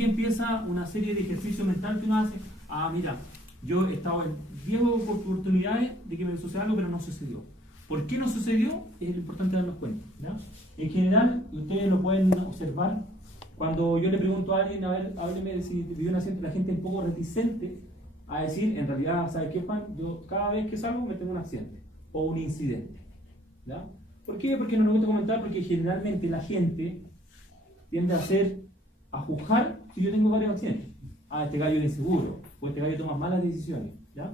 aquí empieza una serie de ejercicios mentales que uno hace. Ah, mira, yo he estado en 10 oportunidades de que me suceda algo, pero no sucedió. ¿Por qué no sucedió? Es lo importante darnos cuenta, ¿no? En general, ustedes lo pueden observar, cuando yo le pregunto a alguien, a ver, hábleme de si vivió un accidente, la gente es un poco reticente a decir, en realidad, ¿sabe qué, Juan? Yo cada vez que salgo me tengo un accidente o un incidente, ¿ya? ¿Por qué? Porque no lo voy a comentar, porque generalmente la gente tiende a juzgar si yo tengo varios accidentes. Ah, este gallo es inseguro, o este gallo toma malas decisiones, ¿ya?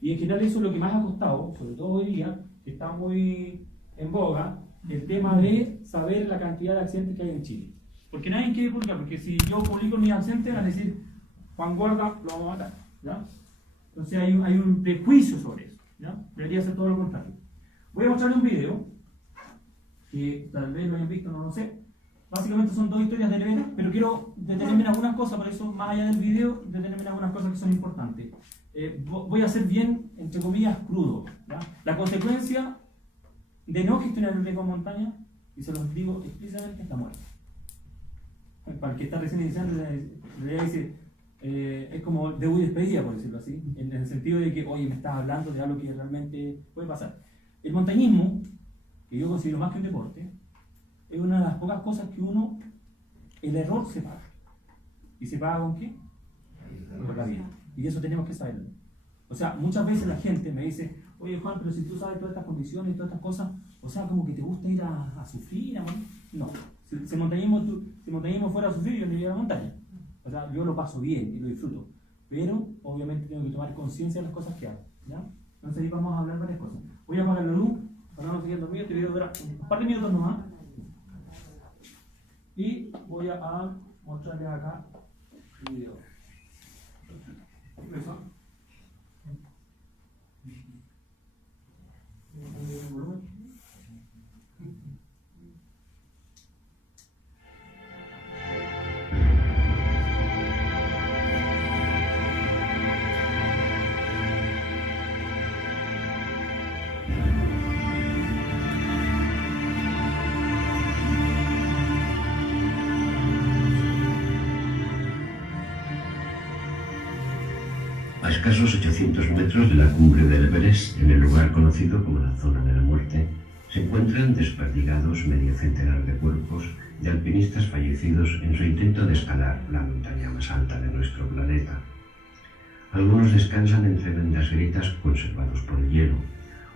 Y en general eso es lo que más ha costado, sobre todo hoy día, que está muy en boga, el tema de saber la cantidad de accidentes que hay en Chile. Porque nadie quiere publicar, porque si yo publico mis accidentes van a decir, Juan Gorda lo vamos a matar, ¿ya? Entonces hay un prejuicio sobre eso, ¿ya? Debería ser todo lo contrario. Voy a mostrarle un video, que tal vez lo hayan visto, no lo sé. Básicamente son dos historias de veras, pero quiero detenerme en algunas cosas, por eso más allá del video, detenerme en algunas cosas que son importantes. Voy a ser bien, entre comillas, crudo, ¿ya? La consecuencia de no gestionar el riesgo en montaña, y se los digo explícitamente, es la muerte. Para el que está recién iniciando, le dice, es como debut y despedida, por decirlo así, en el sentido de que, oye, me estás hablando de algo que realmente puede pasar. El montañismo, que yo considero más que un deporte, es una de las pocas cosas que el error se paga. ¿Y se paga con qué? Con la vida. Y eso tenemos que saberlo. O sea, muchas veces la gente me dice, oye Juan, pero si tú sabes todas estas condiciones y todas estas cosas, o sea, como que te gusta ir a sufrir, amor. No. Si montañismo fuera a sufrir, yo no iría a la montaña. O sea, yo lo paso bien y lo disfruto. Pero, obviamente, tengo que tomar conciencia de las cosas que hago, ¿ya? Entonces ahí vamos a hablar varias cosas. Voy a apagar la luz, para no seguir dormido, este video dura un par de minutos nomás. Y voy a mostrarles acá el video. ¿Eso? ¿El volumen? A escasos 800 metros de la cumbre del Everest, en el lugar conocido como la Zona de la Muerte, se encuentran desperdigados medio centenar de cuerpos de alpinistas fallecidos en su intento de escalar la montaña más alta de nuestro planeta. Algunos descansan en tremendas grietas conservados por el hielo,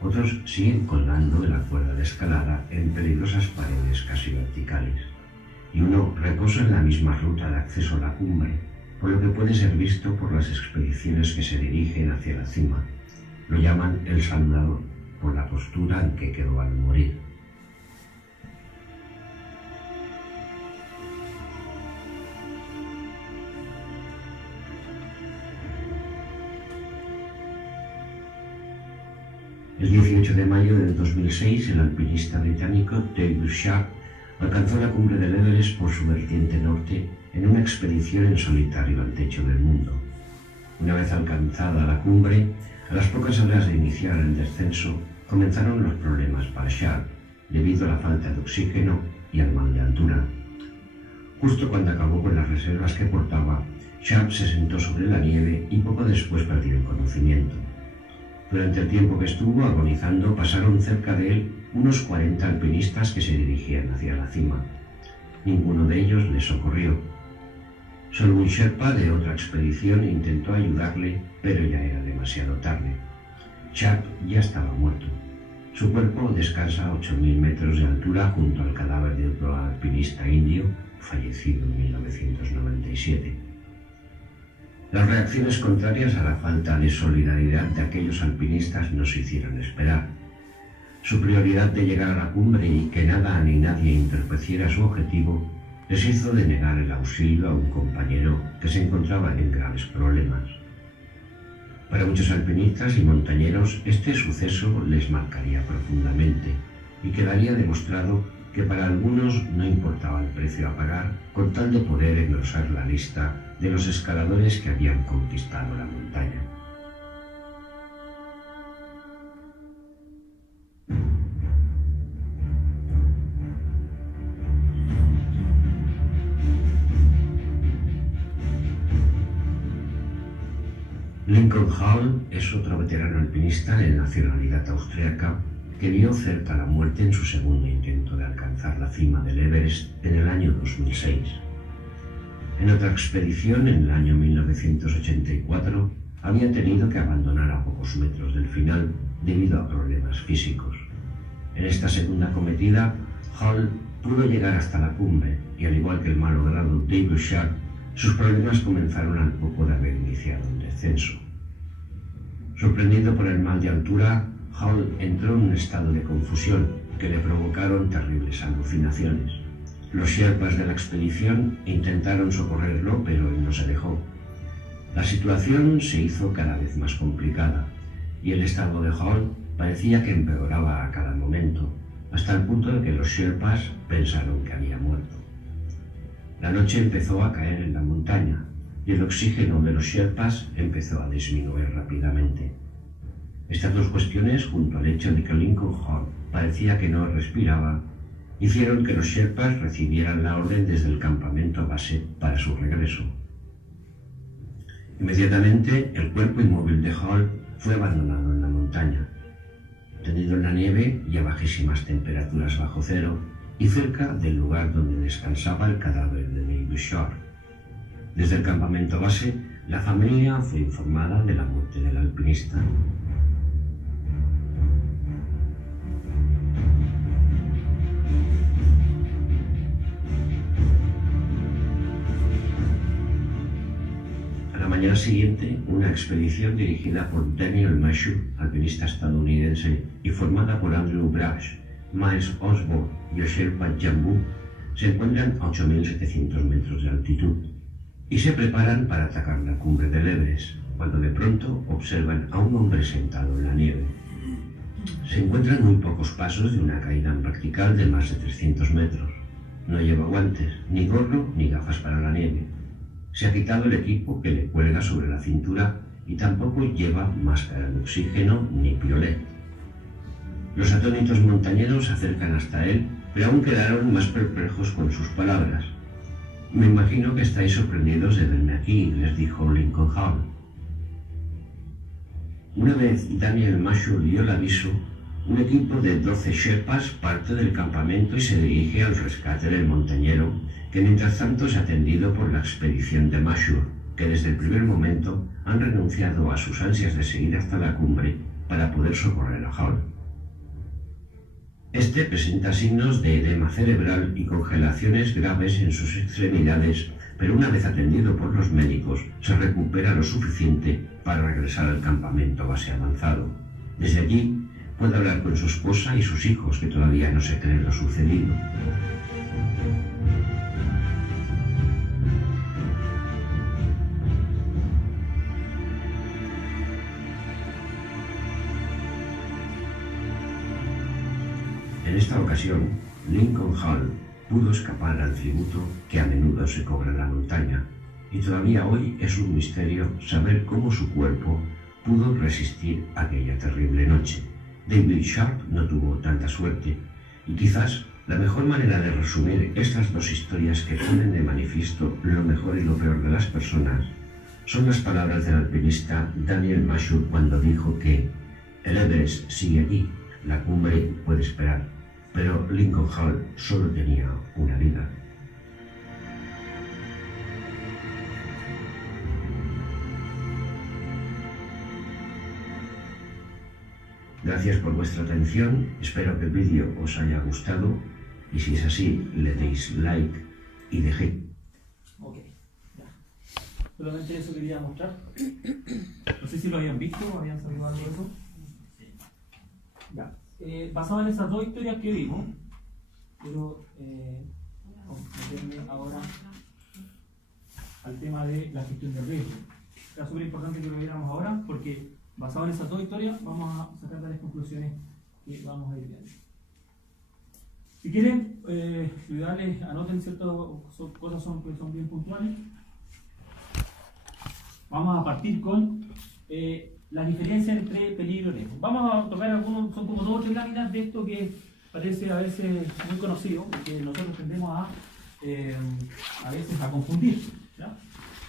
otros siguen colgando de la cuerda de escalada en peligrosas paredes casi verticales, y uno reposa en la misma ruta de acceso a la cumbre, por lo que puede ser visto por las expediciones que se dirigen hacia la cima. Lo llaman el saludador, por la postura en que quedó al morir. El 18 de mayo del 2006, el alpinista británico David Sharp alcanzó la cumbre del Everest por su vertiente norte en una expedición en solitario al techo del mundo. Una vez alcanzada la cumbre, a las pocas horas de iniciar el descenso, comenzaron los problemas para Sharp, debido a la falta de oxígeno y al mal de altura. Justo cuando acabó con las reservas que portaba, Sharp se sentó sobre la nieve y poco después perdió el conocimiento. Durante el tiempo que estuvo agonizando, pasaron cerca de él unos 40 alpinistas que se dirigían hacia la cima. Ninguno de ellos le socorrió. Solo un Sherpa de otra expedición intentó ayudarle, pero ya era demasiado tarde. Sharp ya estaba muerto. Su cuerpo descansa a 8.000 metros de altura junto al cadáver de otro alpinista indio, fallecido en 1997. Las reacciones contrarias a la falta de solidaridad de aquellos alpinistas no se hicieron esperar. Su prioridad de llegar a la cumbre y que nada ni nadie entorpeciera su objetivo les hizo denegar el auxilio a un compañero que se encontraba en graves problemas. Para muchos alpinistas y montañeros este suceso les marcaría profundamente y quedaría demostrado que para algunos no importaba el precio a pagar con tal de poder engrosar la lista de los escaladores que habían conquistado la montaña. Lincoln Hall es otro veterano alpinista de nacionalidad austríaca que vio cerca la muerte en su segundo intento de alcanzar la cima del Everest en el año 2006. En otra expedición, en el año 1984, había tenido que abandonar a pocos metros del final debido a problemas físicos. En esta segunda cometida, Hall pudo llegar hasta la cumbre y, al igual que el malogrado David Sharp, sus problemas comenzaron al poco de haber iniciado el descenso. Sorprendido por el mal de altura, Hall entró en un estado de confusión que le provocaron terribles alucinaciones. Los sherpas de la expedición intentaron socorrerlo, pero él no se dejó. La situación se hizo cada vez más complicada y el estado de Hall parecía que empeoraba a cada momento, hasta el punto de que los sherpas pensaron que había muerto. La noche empezó a caer en la montaña y el oxígeno de los sherpas empezó a disminuir rápidamente. Estas dos cuestiones, junto al hecho de que Lincoln Hall parecía que no respiraba, hicieron que los sherpas recibieran la orden desde el campamento base para su regreso. Inmediatamente, el cuerpo inmóvil de Hall fue abandonado en la montaña, tendido en la nieve y a bajísimas temperaturas bajo cero, y cerca del lugar donde descansaba el cadáver de David Sharp. Desde el campamento base, la familia fue informada de la muerte del alpinista. A la mañana siguiente, una expedición dirigida por Daniel Mashew, alpinista estadounidense, y formada por Andrew Brash, Miles Osborne y Sherpa Jambu, se encuentran a 8.700 metros de altitud y se preparan para atacar la cumbre del Everest, cuando de pronto observan a un hombre sentado en la nieve. Se encuentran muy pocos pasos de una caída en vertical de más de 300 metros. No lleva guantes, ni gorro, ni gafas para la nieve. Se ha quitado el equipo que le cuelga sobre la cintura y tampoco lleva máscara de oxígeno ni piolet. Los atónitos montañeros se acercan hasta él, pero aún quedaron más perplejos con sus palabras. «Me imagino que estáis sorprendidos de verme aquí», les dijo Lincoln Hall. Una vez Daniel Mashew dio el aviso, un equipo de 12 sherpas parte del campamento y se dirige al rescate del montañero, que mientras tanto es atendido por la expedición de Mashew, que desde el primer momento han renunciado a sus ansias de seguir hasta la cumbre para poder socorrer a Hall. Este presenta signos de edema cerebral y congelaciones graves en sus extremidades, pero una vez atendido por los médicos, se recupera lo suficiente para regresar al campamento base avanzado. Desde allí, puede hablar con su esposa y sus hijos, que todavía no se creen lo sucedido. En esta ocasión, Lincoln Hall pudo escapar al tributo que a menudo se cobra en la montaña, y todavía hoy es un misterio saber cómo su cuerpo pudo resistir aquella terrible noche. David Sharp no tuvo tanta suerte, y quizás la mejor manera de resumir estas dos historias que ponen de manifiesto lo mejor y lo peor de las personas son las palabras del alpinista Daniel Mashew cuando dijo que el Everest sigue aquí, la cumbre puede esperar, pero Lincoln Hall solo tenía una vida. Gracias por vuestra atención, espero que el vídeo os haya gustado y si es así, le deis like y dejéis. Ok, ya. Solamente eso quería mostrar. No sé si lo habían visto o habían sabido algo de eso. Ya. Basado en esas dos historias que vimos, quiero meterme ahora al tema de la gestión de riesgo. Es súper importante que lo viéramos ahora porque basado en esas dos historias vamos a sacar varias conclusiones que vamos a ir viendo. Si quieren, ayudarles, anoten ciertas cosas que son bien puntuales. Vamos a partir con la diferencia entre peligro y riesgo. Vamos a tocar algunos, son como 2 o 3 láminas de esto que parece a veces muy conocido, que nosotros tendemos a veces a confundir. ¿Ya?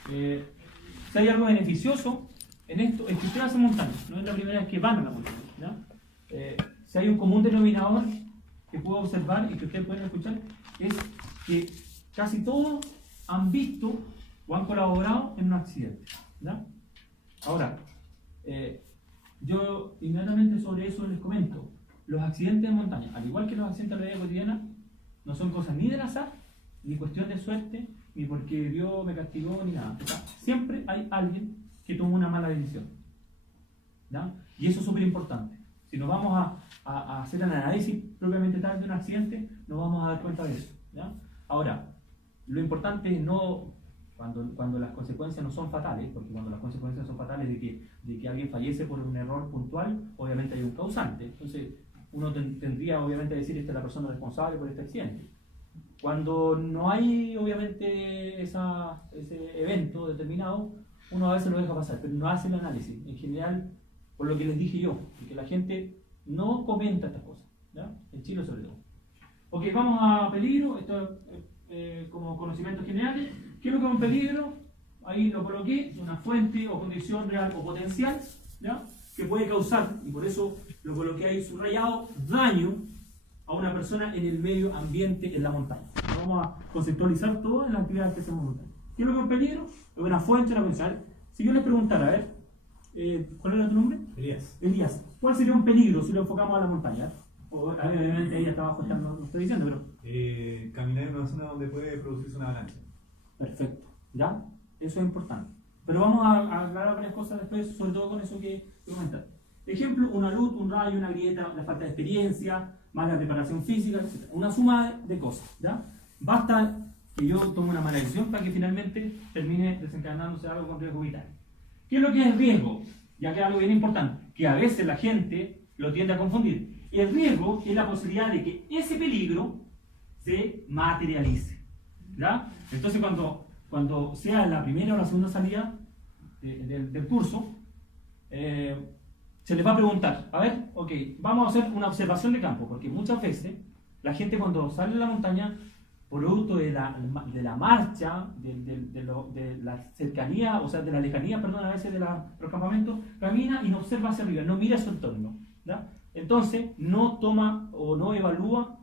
Si hay algo beneficioso, en esto es que usted hace montaña, no es la primera vez que van a la montaña. ¿Ya? Si hay un común denominador que puedo observar y que ustedes pueden escuchar, es que casi todos han visto o han colaborado en un accidente. ¿Ya? Ahora, yo inmediatamente sobre eso les comento. Los accidentes de montaña, al igual que los accidentes de la vida cotidiana, no son cosas ni del azar, ni cuestión de suerte, ni porque Dios me castigó, ni nada. O sea, siempre hay alguien que tomó una mala decisión. ¿Ya? Y eso es súper importante. Si nos vamos a hacer el análisis propiamente tal de un accidente, nos vamos a dar cuenta de eso. ¿Ya? Ahora, lo importante es no, cuando las consecuencias no son fatales, porque cuando las consecuencias son fatales de que alguien fallece por un error puntual, obviamente hay un causante. Entonces, uno tendría obviamente a decir, esta es la persona responsable por este accidente. Cuando no hay obviamente ese evento determinado, uno a veces lo deja pasar, pero no hace el análisis. En general, por lo que les dije yo, que la gente no comenta estas cosas, ¿ya? En Chile sobre todo. Ok, vamos a peligro, esto es como conocimientos generales. ¿Qué es lo que es un peligro? Ahí lo coloqué, una fuente o condición real o potencial, ¿ya? Que puede causar, y por eso lo coloqué ahí subrayado, daño a una persona en el medio ambiente en la montaña. Vamos a conceptualizar todas las actividades que hacemos en montaña. ¿Qué es lo que es un peligro? Es una fuente, una potencial. Si yo les preguntara, a ver, ¿cuál era tu nombre? Elías. Elías. ¿Cuál sería un peligro si lo enfocamos a la montaña? Obviamente ella está abajo, no estoy diciendo, pero... Caminar en una zona donde puede producirse una avalancha. Perfecto. ¿Ya? Eso es importante. Pero vamos a aclarar varias cosas después, sobre todo con eso que comentaste. Ejemplo, una luz, un rayo, una grieta, la falta de experiencia, mala preparación física, etc. Una suma de cosas. ¿Ya? Basta que yo tome una mala decisión para que finalmente termine desencadenándose algo con riesgo vital. ¿Qué es lo que es riesgo? Ya que es algo bien importante, que a veces la gente lo tiende a confundir. El riesgo es la posibilidad de que ese peligro se materialice. ¿Ya? Entonces cuando sea la primera o la segunda salida del curso, se les va a preguntar, a ver, ok, vamos a hacer una observación de campo, porque muchas veces la gente cuando sale de la montaña, producto de la marcha, de la cercanía, o sea, de la lejanía, perdón, a veces de los campamentos, camina y no observa hacia arriba, no mira su entorno. ¿Ya? Entonces, no toma o no evalúa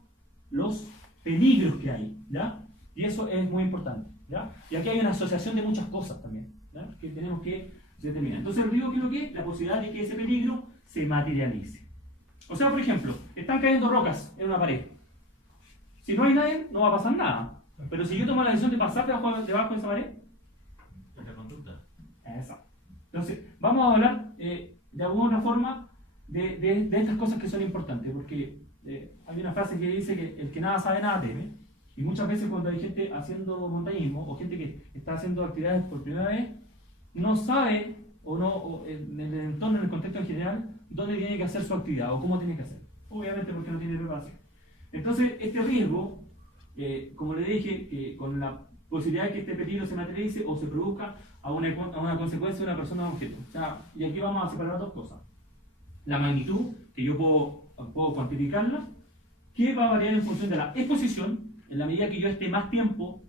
los peligros que hay. ¿Ya? Y eso es muy importante. ¿Ya? Y aquí hay una asociación de muchas cosas también, ¿ya? Que tenemos que determinar. Entonces, el riesgo, ¿qué es lo que es? La posibilidad de que ese peligro se materialice. O sea, por ejemplo, están cayendo rocas en una pared. Si no hay nadie, no va a pasar nada. Pero si yo tomo la decisión de pasar debajo de esa pared, La conducta. exacto. Entonces, vamos a hablar de alguna forma de estas cosas que son importantes, porque hay una frase que dice que el que nada sabe, nada teme. Y muchas veces cuando hay gente haciendo montañismo o gente que está haciendo actividades por primera vez, no sabe o en el entorno, en el contexto en general, dónde tiene que hacer su actividad o cómo tiene que hacer. Obviamente porque no tiene preparación. Entonces, este riesgo, como le dije, que con la posibilidad de que este peligro se materialice o se produzca a una consecuencia de una persona o objeto. O sea, y aquí vamos a separar dos cosas. La magnitud, que yo puedo cuantificarla, que va a variar en función de la exposición, en la medida que yo esté más tiempo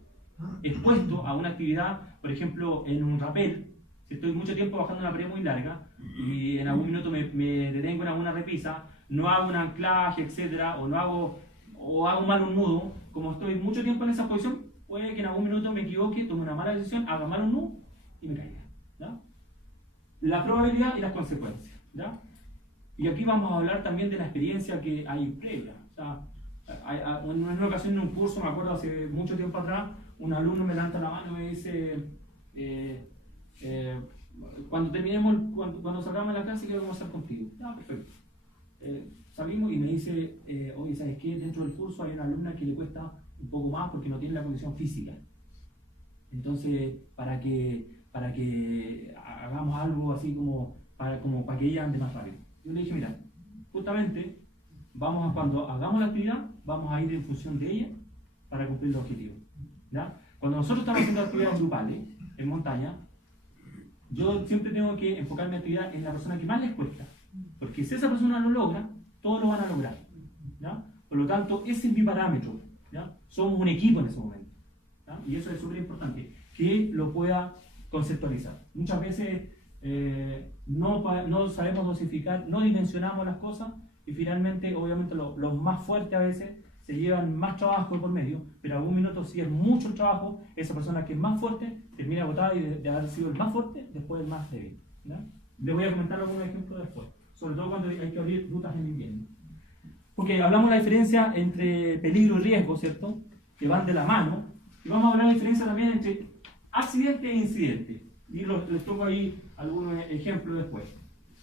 expuesto a una actividad, por ejemplo, en un rapel. Si estoy mucho tiempo bajando una pared muy larga y en algún minuto me detengo en alguna repisa, no hago un anclaje, etcétera, o hago mal un nudo, como estoy mucho tiempo en esa posición, puede que en algún minuto me equivoque, tome una mala decisión, haga mal un nudo y me caiga. ¿Ya? La probabilidad y las consecuencias. ¿Ya? Y aquí vamos a hablar también de la experiencia que hay previa. O sea, en una ocasión en un curso, me acuerdo hace mucho tiempo atrás, un alumno me levanta la mano y me dice, cuando terminemos, cuando salgamos de la clase quiero conversar contigo. Ah, perfecto. Salimos y me dice, oye, ¿sabes qué? Dentro del curso hay una alumna que le cuesta un poco más porque no tiene la condición física. Entonces, para que hagamos algo así como para que ella ande más rápido. Yo le dije, mira, justamente, cuando hagamos la actividad, vamos a ir en función de ella para cumplir el objetivo. ¿Ya? Cuando nosotros estamos haciendo actividades grupales en montaña, yo siempre tengo que enfocar mi actividad en la persona que más les cuesta. Porque si esa persona lo logra, todos lo van a lograr. ¿Ya? Por lo tanto, ese es mi parámetro. ¿Ya? Somos un equipo en ese momento. ¿Ya? Y eso es súper importante, que lo pueda conceptualizar. Muchas veces no sabemos dosificar, no dimensionamos las cosas y finalmente, obviamente, los más fuertes a veces se llevan más trabajo por medio, pero a algún minuto, si es mucho el trabajo, esa persona que es más fuerte termina agotada y de haber sido el más fuerte, después el más débil. ¿No? Les voy a comentar algunos ejemplos después, sobre todo cuando hay que abrir rutas en invierno. Porque hablamos de la diferencia entre peligro y riesgo, ¿cierto? Que van de la mano, y vamos a hablar de la diferencia también entre accidente e incidente. Y les toco ahí algunos ejemplos después.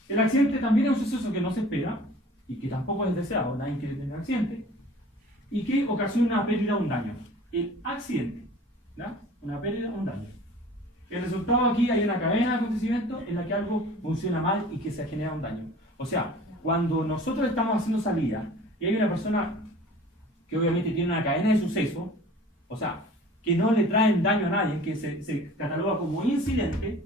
El accidente también es un suceso que no se espera y que tampoco es deseado, nadie quiere tener un accidente, y que ocasiona una pérdida o un daño. El accidente, ¿no? Una pérdida o un daño. El resultado aquí hay una cadena de acontecimientos en la que algo funciona mal y que se genera un daño. O sea, cuando nosotros estamos haciendo salida y hay una persona que obviamente tiene una cadena de sucesos, o sea, que no le traen daño a nadie, que se cataloga como incidente,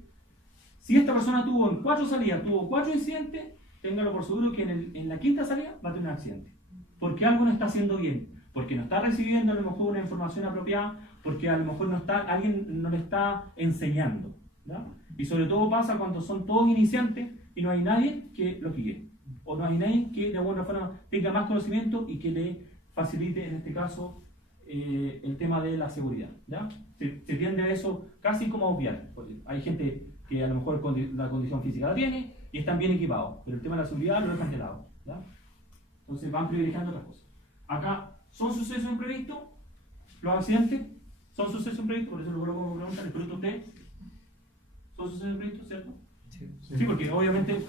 si esta persona tuvo en 4 salidas, tuvo 4 incidentes, téngalo por seguro que en la quinta salida va a tener un accidente. Porque algo no está haciendo bien, porque no está recibiendo a lo mejor una información apropiada, porque a lo mejor alguien no le está enseñando. ¿No? Y sobre todo pasa cuando son todos iniciantes y no hay nadie que lo guíe. O no hay nadie que de alguna forma tenga más conocimiento y que le facilite, en este caso, el tema de la seguridad. ¿Ya? Se tiende a eso casi como a obviar. Hay gente que a lo mejor la condición física la tiene y están bien equipados, pero el tema de la seguridad lo dejan de lado. ¿Ya? Entonces van privilegiando otras cosas. Acá son sucesos imprevistos, los accidentes son sucesos imprevistos, por eso lo coloco como pregunta, el producto T. ¿Son sucesos imprevistos, cierto? Sí, porque obviamente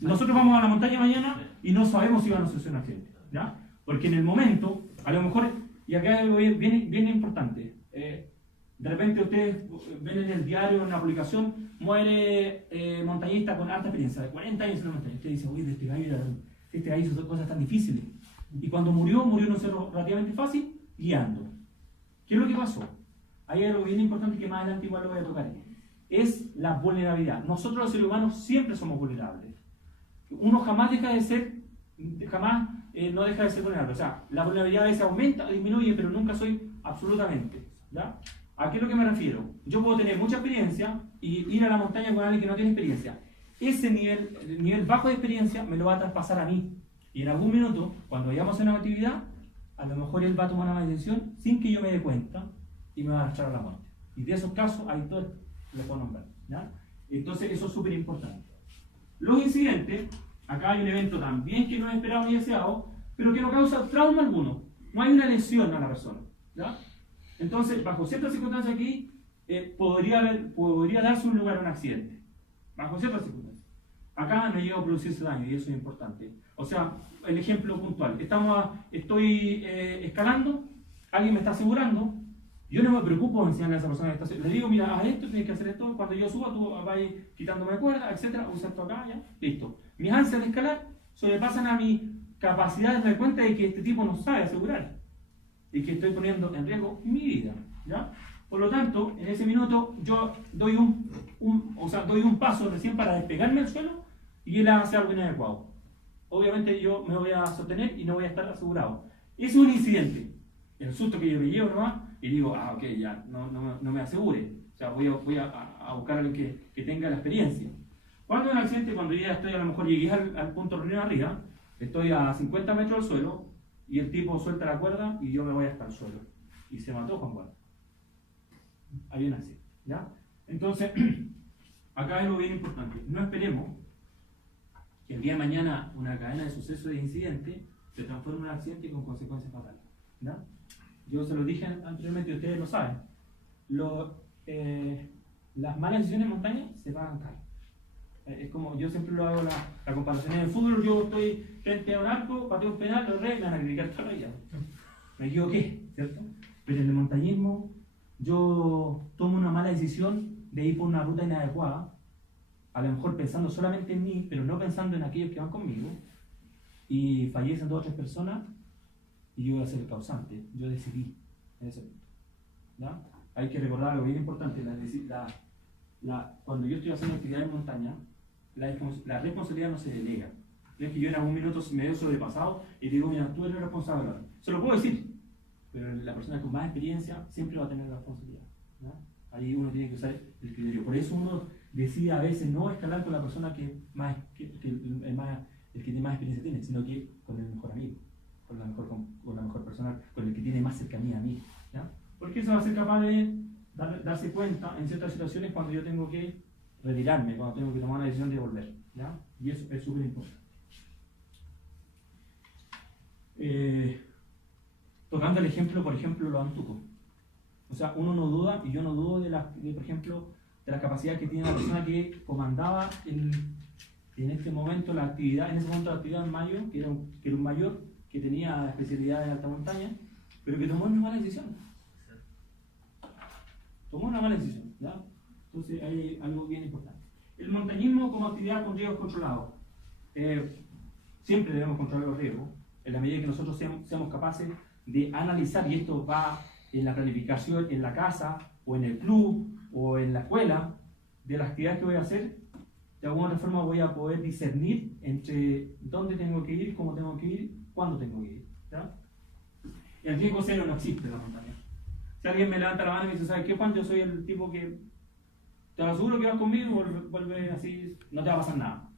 nosotros vamos a la montaña mañana y no sabemos si van a suceder un accidente. ¿Ya? Porque en el momento, a lo mejor, y acá es bien importante, de repente ustedes ven en el diario, en la publicación, muere montañista con alta experiencia, de 40 años en la montaña. Usted dice, uy, este gallo hizo cosas tan difíciles. Y cuando murió en un cerro relativamente fácil, guiando. ¿Qué es lo que pasó? Hay algo bien importante que más adelante igual lo voy a tocar. Es la vulnerabilidad. Nosotros los seres humanos siempre somos vulnerables. Uno jamás deja de ser, no deja de ser vulnerable. O sea, la vulnerabilidad a veces aumenta o disminuye, pero nunca soy absolutamente. ¿Ya? ¿A qué es lo que me refiero? Yo puedo tener mucha experiencia y ir a la montaña con alguien que no tiene experiencia. Ese nivel bajo de experiencia me lo va a traspasar a mí. Y en algún minuto, cuando vayamos a hacer una actividad, a lo mejor él va a tomar una decisión sin que yo me dé cuenta y me va a arrastrar a la muerte. Y de esos casos hay dos, les puedo nombrar. ¿Ya? Entonces eso es súper importante. Los incidentes, acá hay un evento también que no es esperado ni deseado, pero que no causa trauma alguno. No hay una lesión a la persona. ¿Ya? Entonces, bajo ciertas circunstancias aquí, podría darse un lugar a un accidente. Bajo ciertas circunstancias. Acá no llega a producirse daño y eso es importante. O sea, el ejemplo puntual. Estoy escalando, alguien me está asegurando, yo no me preocupo de enseñarle a esa persona que está asegurando. Le digo, mira, haz esto, tienes que hacer esto, cuando yo suba tú vas a ir quitándome cuerda, etc. Usa esto acá, ya, listo. Mis ansias de escalar sobrepasan a mi capacidad de dar cuenta de que este tipo no sabe asegurar y que estoy poniendo en riesgo mi vida. ¿Ya? Por lo tanto, en ese minuto yo doy un paso recién para despegarme del suelo y él hace algo inadecuado. Obviamente yo me voy a sostener y no voy a estar asegurado. Es un incidente. El susto que yo me llevo nomás y digo, ok, ya, no me asegure. O sea, voy a buscar a alguien que tenga la experiencia. Cuando es un accidente, cuando ya estoy, a lo mejor llegué al punto de reunión arriba, estoy a 50 metros del suelo y el tipo suelta la cuerda y yo me voy hasta el suelo. Y se mató Juan Juan. Hay un accidente. ¿Ya? Entonces, acá hay algo bien importante. No esperemos que el día de mañana una cadena de sucesos e incidentes se transforme en un accidente con consecuencias fatales. ¿Ya? Yo se lo dije anteriormente y ustedes lo saben. Las malas decisiones en montaña se pagan caro. Es como, yo siempre lo hago la comparación. En el fútbol yo estoy frente a un arco, pateo un penal, los reyes me van a criticar toda la vida. Me equivoqué, ¿cierto? Pero en el montañismo yo tomo una mala decisión de ir por una ruta inadecuada, a lo mejor pensando solamente en mí, pero no pensando en aquellos que van conmigo, y fallecen 2 o 3 personas, y yo voy a ser el causante. Yo decidí en ese punto. ¿Ya? Hay que recordar algo bien importante. Cuando yo estoy haciendo actividad en montaña, la responsabilidad no se delega. No es que yo en algún minuto me veo sobrepasado y digo, mira, tú eres responsable. Se lo puedo decir, pero la persona con más experiencia siempre va a tener la responsabilidad. ¿Ya? Ahí uno tiene que usar el criterio. Por eso uno decide a veces no escalar con la persona que el que tiene más experiencia tiene, sino que con el mejor amigo, con la mejor persona, con el que tiene más cercanía a mí. ¿Ya? Porque eso va a ser capaz de darse cuenta en ciertas situaciones cuando yo tengo que retirarme, cuando tengo que tomar la decisión de volver. ¿Ya? Y eso es súper importante. Tocando el ejemplo, por ejemplo, los antucos. O sea, uno no duda, y yo no dudo por ejemplo, de la capacidad que tiene la persona que comandaba en este momento la actividad, en ese momento la actividad en mayo, que era un mayor que tenía especialidad de alta montaña, pero que tomó una mala decisión. Tomó una mala decisión, ¿ya? Entonces hay algo bien importante. El montañismo como actividad con riesgos controlados. Siempre debemos controlar los riesgos, en la medida que nosotros seamos capaces de analizar, y esto va en la planificación en la casa, o en el club, o en la escuela, de las actividades que voy a hacer, de alguna otra forma voy a poder discernir entre dónde tengo que ir, cómo tengo que ir, cuándo tengo que ir. ¿Ya? El riesgo cero no existe en la montaña. Si alguien me levanta la mano y me dice, ¿sabes qué, Juan? Yo soy el tipo que te lo aseguro que vas conmigo, vuelve así, no te va a pasar nada.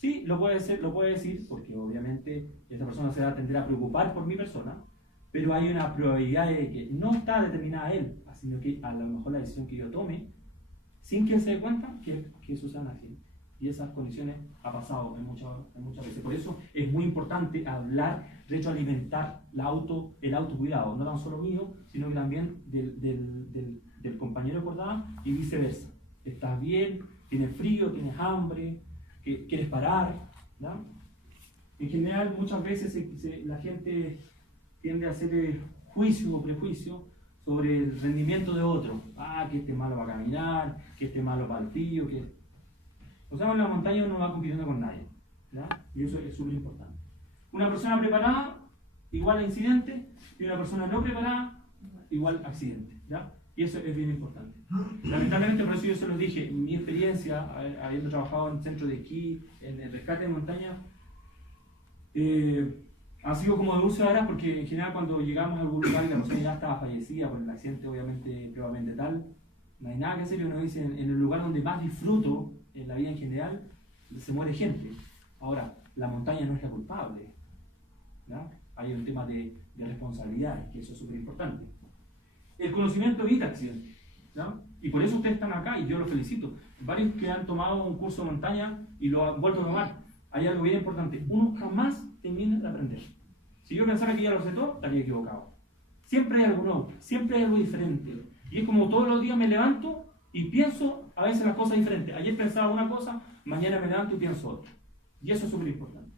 Sí, lo puede decir, porque obviamente esta persona se va a tender a preocupar por mi persona, pero hay una probabilidad de que no está determinada él, sino que a lo mejor la decisión que yo tome, sin que él se dé cuenta, que eso sea así. Y esas condiciones ha pasado en muchas veces. Por eso es muy importante hablar, retroalimentar el autocuidado, no tan solo mío, sino que también del compañero de cordada y viceversa. ¿Estás bien? ¿Tienes frío? ¿Tienes hambre? ¿Quieres parar? ¿No? En general, muchas veces la gente tiende a hacer juicio o prejuicio sobre el rendimiento de otro. Que este malo va a caminar, que este malo para el tío, O sea, en la montaña uno va compitiendo con nadie. ¿Ya? Y eso es súper importante. Una persona preparada, igual a incidente, y una persona no preparada, igual a accidente. ¿Ya? Y eso es bien importante. Lamentablemente, por eso yo se los dije, mi experiencia, habiendo trabajado en centro de esquí, en el rescate de montaña, ha sido como de uso ahora, porque en general cuando llegamos a algún lugar y la persona ya estaba fallecida por el accidente, obviamente, probablemente tal, no hay nada que hacer, y uno dice, en el lugar donde más disfruto en la vida en general, se muere gente. Ahora, la montaña no es la culpable. ¿Ya? Hay un tema de responsabilidad, que eso es súper importante. El conocimiento evita accidentes. ¿Ya? Y por eso ustedes están acá, y yo los felicito. Varios que han tomado un curso de montaña y lo han vuelto a tomar. Hay algo bien importante. Uno jamás termina de aprender. Si yo pensara que ya lo sé todo, estaría equivocado. Siempre hay algo nuevo, siempre hay algo diferente. Y es como todos los días me levanto y pienso a veces las cosas diferentes. Ayer pensaba una cosa, mañana me levanto y pienso otra. Y eso es súper importante.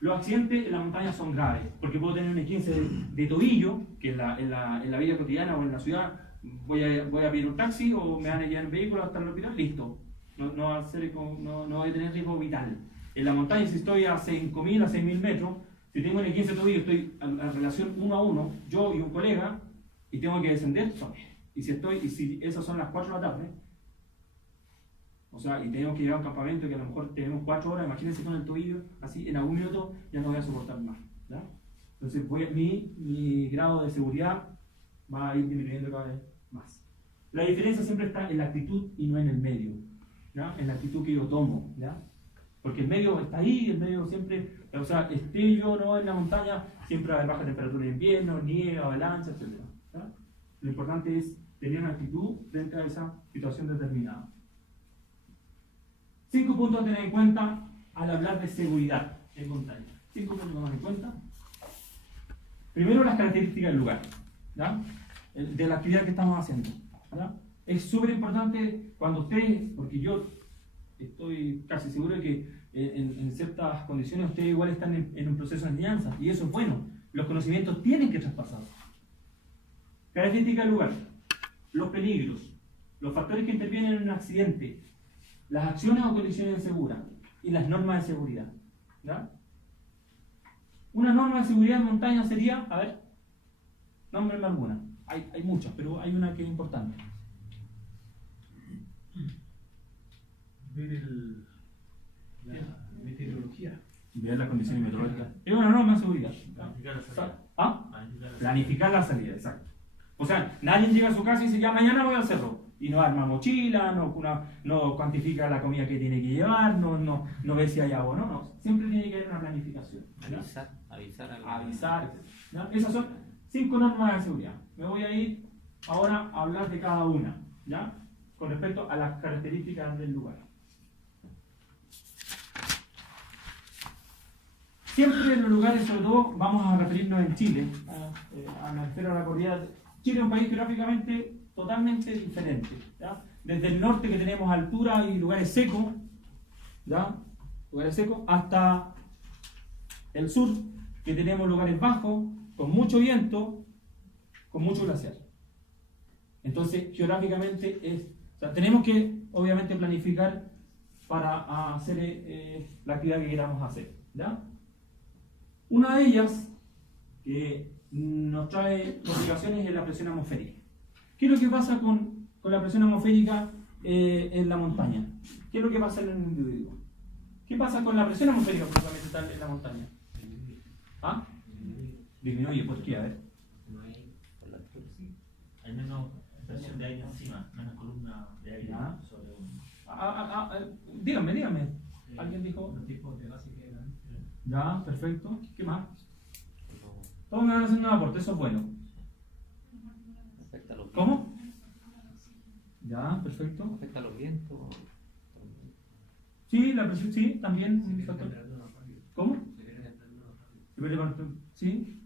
Los accidentes en la montaña son graves, porque puedo tener un esguince de tobillo, que en la vida cotidiana o en la ciudad voy a pedir un taxi o me van a llevar en vehículo hasta el hospital, listo. No voy a tener riesgo vital. En la montaña, si estoy a 5.000, a 6.000 metros, si tengo un esguince de tobillo, estoy en relación 1 a 1, yo y un colega, y tengo que descender, y si esas son las 4 de la tarde, o sea, y tenemos que llegar a un campamento que a lo mejor tenemos 4 horas, imagínense con el tobillo, así en algún minuto ya no voy a soportar más. ¿Ya? Entonces mi grado de seguridad va a ir disminuyendo cada vez más. La diferencia siempre está en la actitud y no en el medio, ¿ya? En la actitud que yo tomo, ¿ya? Porque el medio está ahí, el medio siempre, o sea, esté yo no en la montaña, siempre va a haber baja temperatura en invierno, nieve, avalancha, etc. ¿Ya? Lo importante es tener una actitud frente a esa situación determinada. 5 puntos a tener en cuenta al hablar de seguridad en montaña. 5 puntos a tomar en cuenta. Primero, las características del lugar, ¿ya? De la actividad que estamos haciendo, ¿ya? Es súper importante cuando ustedes, porque yo estoy casi seguro de que en ciertas condiciones ustedes igual están en un proceso de enseñanza, y eso es bueno. Los conocimientos tienen que traspasar. Características del lugar, los peligros, los factores que intervienen en un accidente, las acciones o condiciones de seguridad y las normas de seguridad. ¿Ya? Una norma de seguridad en montaña sería, a ver, nómbrenme alguna. Hay muchas, pero hay una que es importante. Ver la meteorología. Ver las condiciones meteorológicas. Es una norma de seguridad. Planificar la salida. ¿Ah? Planificar la salida, exacto. O sea, nadie llega a su casa y dice, ya mañana voy al cerro. Y no arma mochila, no cuantifica la comida que tiene que llevar, no ve si hay agua o no. Siempre tiene que haber una planificación. Avisar, etc. ¿Ya? Esas son 5 normas de seguridad. Me voy a ir ahora a hablar de cada una, ¿ya? Con respecto a las características del lugar. Siempre en los lugares, sobre todo, vamos a referirnos en Chile, a la esfera de la cordillera. Chile es un país geográficamente totalmente diferente, ¿ya? Desde el norte, que tenemos altura y lugares secos, ¿ya? Lugares secos, hasta el sur, que tenemos lugares bajos, con mucho viento, con mucho glaciar. Entonces, geográficamente tenemos que, obviamente, planificar para hacer la actividad que queramos hacer, ¿ya? Una de ellas que nos trae complicaciones es la presión atmosférica. ¿Qué es lo que pasa con la presión atmosférica en la montaña? ¿Qué es lo que pasa en el individuo? ¿Qué pasa con la presión atmosférica fundamental en la montaña? ¿Ah? Disminuye, ¿por qué? A ver. Hay menos presión de aire encima, menos columna de aire sobre un... Dígame. ¿Alguien dijo? Los tipos de gases que eran. Ya, perfecto. ¿Qué más? Todos me van haciendo un aporte, eso es bueno. Afecta a los ¿Cómo? Ya, perfecto. Afecta a los vientos. Sí, la presión, sí, también. Se Factor. pierde la temperatura rápido. ¿Cómo? Se pierde la temperatura rápido. Sí.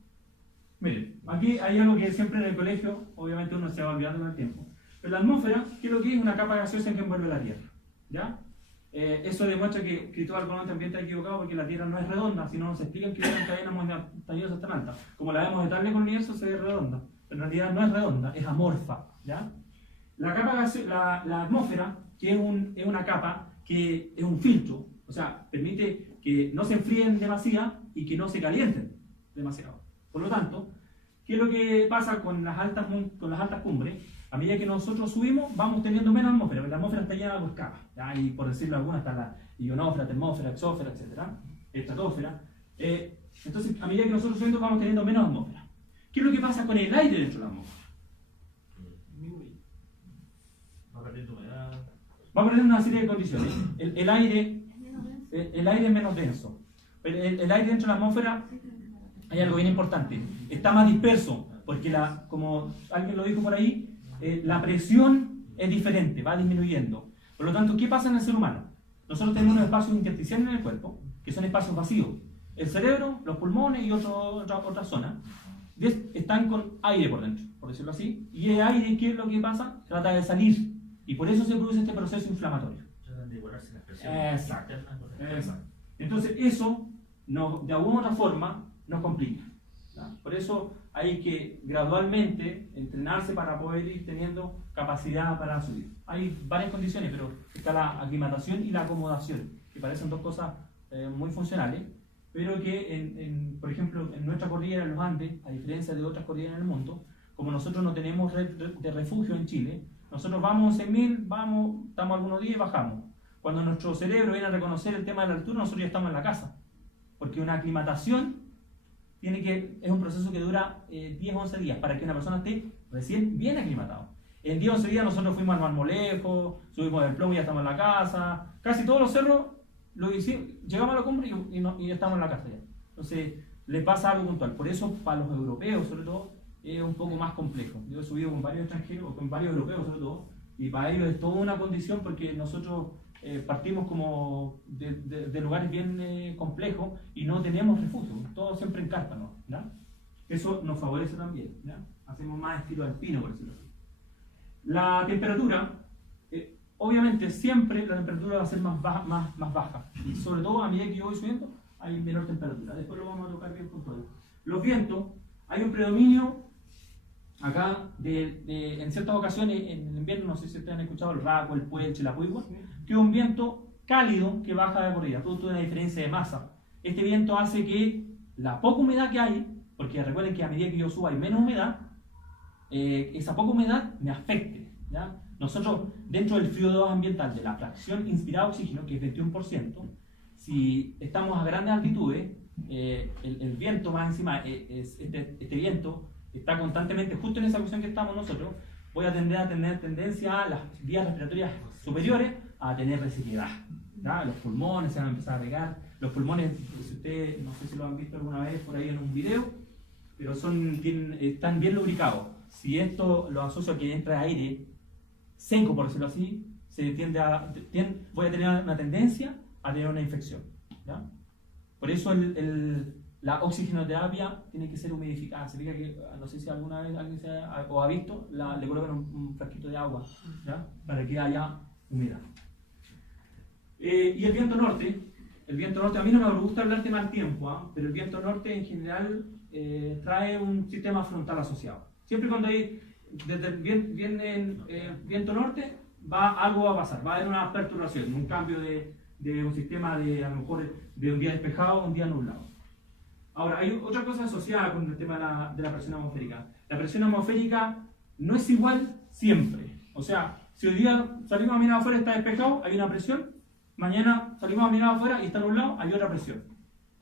Miren, aquí hay algo que siempre en el colegio, obviamente uno se va olvidando con el tiempo. Pero la atmósfera, ¿qué es lo que es? Una capa gaseosa que envuelve la Tierra. ¿Ya? Eso demuestra que Cristóbal Colón también está equivocado, porque la Tierra no es redonda, sino nos explican que hay cadenas montañosas tan altas. Como la vemos de tal con el universo, se ve redonda. Pero en realidad no es redonda, es amorfa. ¿Ya? La capa gaseosa, la atmósfera, que es una capa que es un filtro, o sea, permite que no se enfríen demasiado y que no se calienten demasiado. Por lo tanto, ¿qué es lo que pasa con las altas cumbres? A medida que nosotros subimos, vamos teniendo menos atmósfera, porque la atmósfera está llena por capas. ¿Ya? Y por decirlo alguna, está la ionósfera, termósfera, exósfera, etc. Estratosfera. Entonces, a medida que nosotros subimos, vamos teniendo menos atmósfera. ¿Qué es lo que pasa con el aire dentro de la atmósfera? Va perdiendo humedad. Va a perder una serie de condiciones. El aire es menos denso. El aire dentro de la atmósfera, hay algo bien importante. Está más disperso, porque como alguien lo dijo por ahí, la presión es diferente, va disminuyendo. Por lo tanto, ¿qué pasa en el ser humano? Nosotros tenemos unos espacios intersticiales en el cuerpo, que son espacios vacíos. El cerebro, los pulmones y otra zona están con aire por dentro, por decirlo así. Y el aire, ¿qué es lo que pasa? Trata de salir. Y por eso se produce este proceso inflamatorio. Tratan de igualarse las presiones Exacto. internas con las Exacto. Entonces, eso, de alguna u otra forma, nos complica. ¿Ya? Por eso hay que gradualmente entrenarse para poder ir teniendo capacidad para subir. Hay varias condiciones, pero está la aclimatación y la acomodación, que parecen dos cosas muy funcionales, pero que, por ejemplo, en nuestra cordillera, en los Andes, a diferencia de otras cordilleras en el mundo, como nosotros no tenemos red de refugio en Chile, nosotros vamos 100.000, estamos algunos días y bajamos. Cuando nuestro cerebro viene a reconocer el tema de la altura, nosotros ya estamos en la casa, porque una aclimatación es un proceso que dura 10 o 11 días para que una persona esté recién bien aclimatado. En 10 o 11 días nosotros fuimos al Marmolejo, subimos el plomo y ya estamos en la casa. Casi todos los cerros lo hicimos, llegamos a la cumbre y ya estamos en la casa ya. Entonces, le pasa algo puntual. Por eso, para los europeos, sobre todo, es un poco más complejo. Yo he subido con varios extranjeros, con varios europeos sobre todo, y para ellos es toda una condición porque nosotros partimos como de lugares bien complejos y no tenemos refugio, todo siempre en carpa, ¿no? ¿Ya? Eso nos favorece también, ¿ya? Hacemos más estilo alpino, por decirlo así. La temperatura, obviamente siempre la temperatura va a ser más baja, y sobre todo a medida que yo voy subiendo hay menor temperatura, después lo vamos a tocar bien con todo. Los vientos, hay un predominio acá en ciertas ocasiones en el invierno, no sé si ustedes han escuchado el raco, el puelche, la puigua, que es un viento cálido que baja de corrida, producto de una diferencia de masa. Este viento hace que la poca humedad que hay, porque recuerden que a medida que yo subo hay menos humedad, esa poca humedad me afecte, ¿ya? Nosotros, dentro del FIO2 ambiental, de la fracción inspirada de oxígeno, que es 21%, si estamos a grandes altitudes, el viento más encima, este viento está constantemente justo en esa posición que estamos nosotros, voy a tener tendencia a las vías respiratorias superiores a tener resequedad. ¿Ya? Los pulmones se van a empezar a regar. Los pulmones, si ustedes, no sé si lo han visto alguna vez por ahí en un video, pero están bien lubricados. Si esto lo asocio a que entra aire seco, por decirlo así, voy a tener una tendencia a tener una infección. ¿Ya? Por eso la oxigenoterapia tiene que ser humidificada. Se fija que, no sé si alguna vez alguien ha visto, le colocan un frasquito de agua, ¿ya? Para que haya humedad. Y el viento norte, a mí no me gusta hablar de mal tiempo, pero el viento norte en general trae un sistema frontal asociado. Siempre cuando hay viene viento norte, algo va a pasar, va a haber una perturbación, un cambio de un sistema a lo mejor de un día despejado a un día nublado. Ahora, hay otra cosa asociada con el tema de la presión atmosférica. La presión atmosférica no es igual siempre. O sea, si hoy día salimos a mirar afuera y está despejado, hay una presión. Mañana salimos a mirar afuera y está nublado, hay otra presión.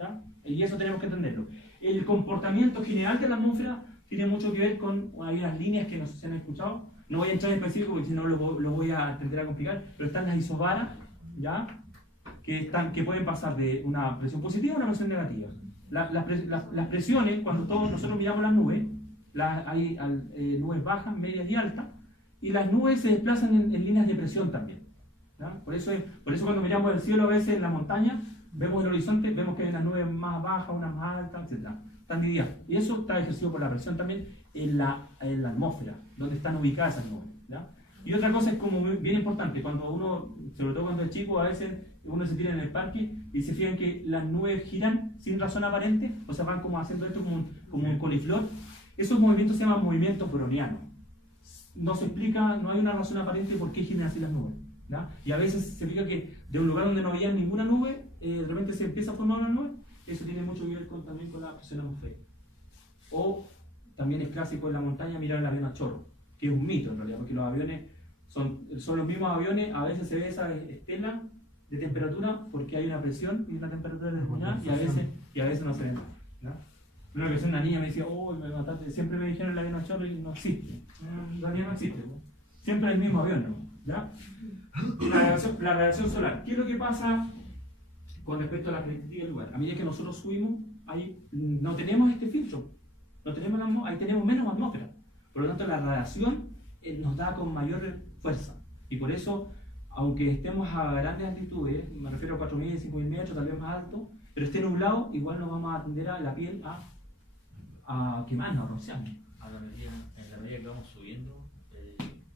¿Ya? Y eso tenemos que entenderlo. El comportamiento general de la atmósfera tiene mucho que ver con unas líneas que no sé si han escuchado. No voy a entrar en específico porque si no lo voy a intentar a complicar, pero están las isobaras, ¿ya? Que pueden pasar de una presión positiva a una presión negativa. Las presiones, cuando todos nosotros miramos las nubes, hay nubes bajas, medias y altas, y las nubes se desplazan en líneas de presión también. ¿Ya? Por eso cuando miramos el cielo a veces en la montaña, vemos el horizonte, vemos que hay unas nubes más bajas, unas más altas, etc. Están divididas. Y eso está ejercido por la presión también en la atmósfera, donde están ubicadas esas nubes. ¿Ya? Y otra cosa es como bien importante, cuando uno, sobre todo cuando es chico, a veces uno se tira en el parque y se fijan que las nubes giran sin razón aparente, o sea, van como haciendo esto como un coliflor. Esos movimientos se llaman movimientos brownianos. No se explica, no hay una razón aparente por qué giran así las nubes. ¿Ya? Y a veces se fija que de un lugar donde no había ninguna nube, de repente se empieza a formar una nube. Eso tiene mucho que ver también con la presión atmosférica. O también es clásico en la montaña mirar el avión a chorro, que es un mito en realidad, porque los aviones son los mismos aviones, a veces se ve esa estela de temperatura porque hay una presión y una temperatura determinada y a veces no se ve nada. ¿Ya? Una ocasión una niña me decía, oh, me mataste, siempre me dijeron el avión a chorro y no existe. El avión no existe, ¿no? Siempre es el mismo avión, ¿no? ¿Ya? La radiación solar. ¿Qué es lo que pasa con respecto a la característica del lugar? A medida que nosotros subimos, ahí no tenemos este filtro, ahí tenemos menos atmósfera. Por lo tanto, la radiación nos da con mayor fuerza. Y por eso, aunque estemos a grandes altitudes, me refiero a 4.000, 5.000 metros, tal vez más alto, pero esté nublado, igual nos vamos a tender a la piel a quemarnos, a rociarnos. En la medida que vamos subiendo,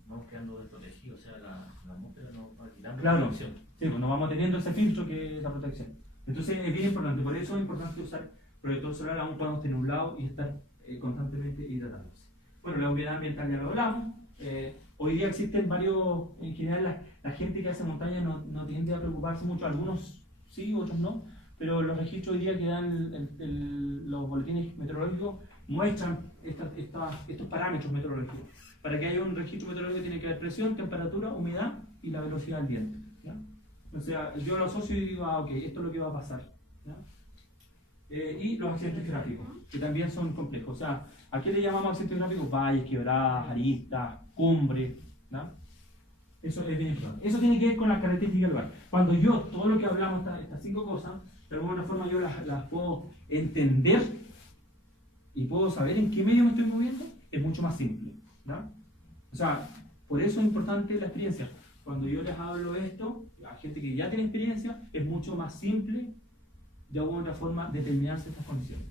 vamos quedando desprotegidos, o sea, la atmósfera nos va quitando protección. Sí, pues nos vamos teniendo ese filtro que es la protección. Entonces es bien importante, por eso es importante usar protector solar aún cuando esté nublado y estar constantemente hidratándose. Bueno, la humedad ambiental ya lo hablamos. Hoy día existen varios, en general la gente que hace montaña no tiende a preocuparse mucho, algunos sí, otros no, pero los registros hoy día que dan los boletines meteorológicos muestran estos parámetros meteorológicos. Para que haya un registro meteorológico tiene que haber presión, temperatura, humedad y la velocidad del viento. ¿Ya? O sea, yo lo asocio y digo, ok, esto es lo que va a pasar. ¿Ya? Y los accidentes gráficos, que también son complejos. O sea, ¿a qué le llamamos accidentes gráficos? Valles, quebradas, aristas, cumbres. ¿Ya? Eso es bien importante. Eso tiene que ver con las características del lugar. Cuando yo, todo lo que hablamos, estas 5 cosas, de alguna forma yo las puedo entender y puedo saber en qué medio me estoy moviendo, es mucho más simple. ¿Ya? O sea, por eso es importante la experiencia. Cuando yo les hablo esto, a gente que ya tiene experiencia, es mucho más simple de alguna otra forma determinarse estas condiciones.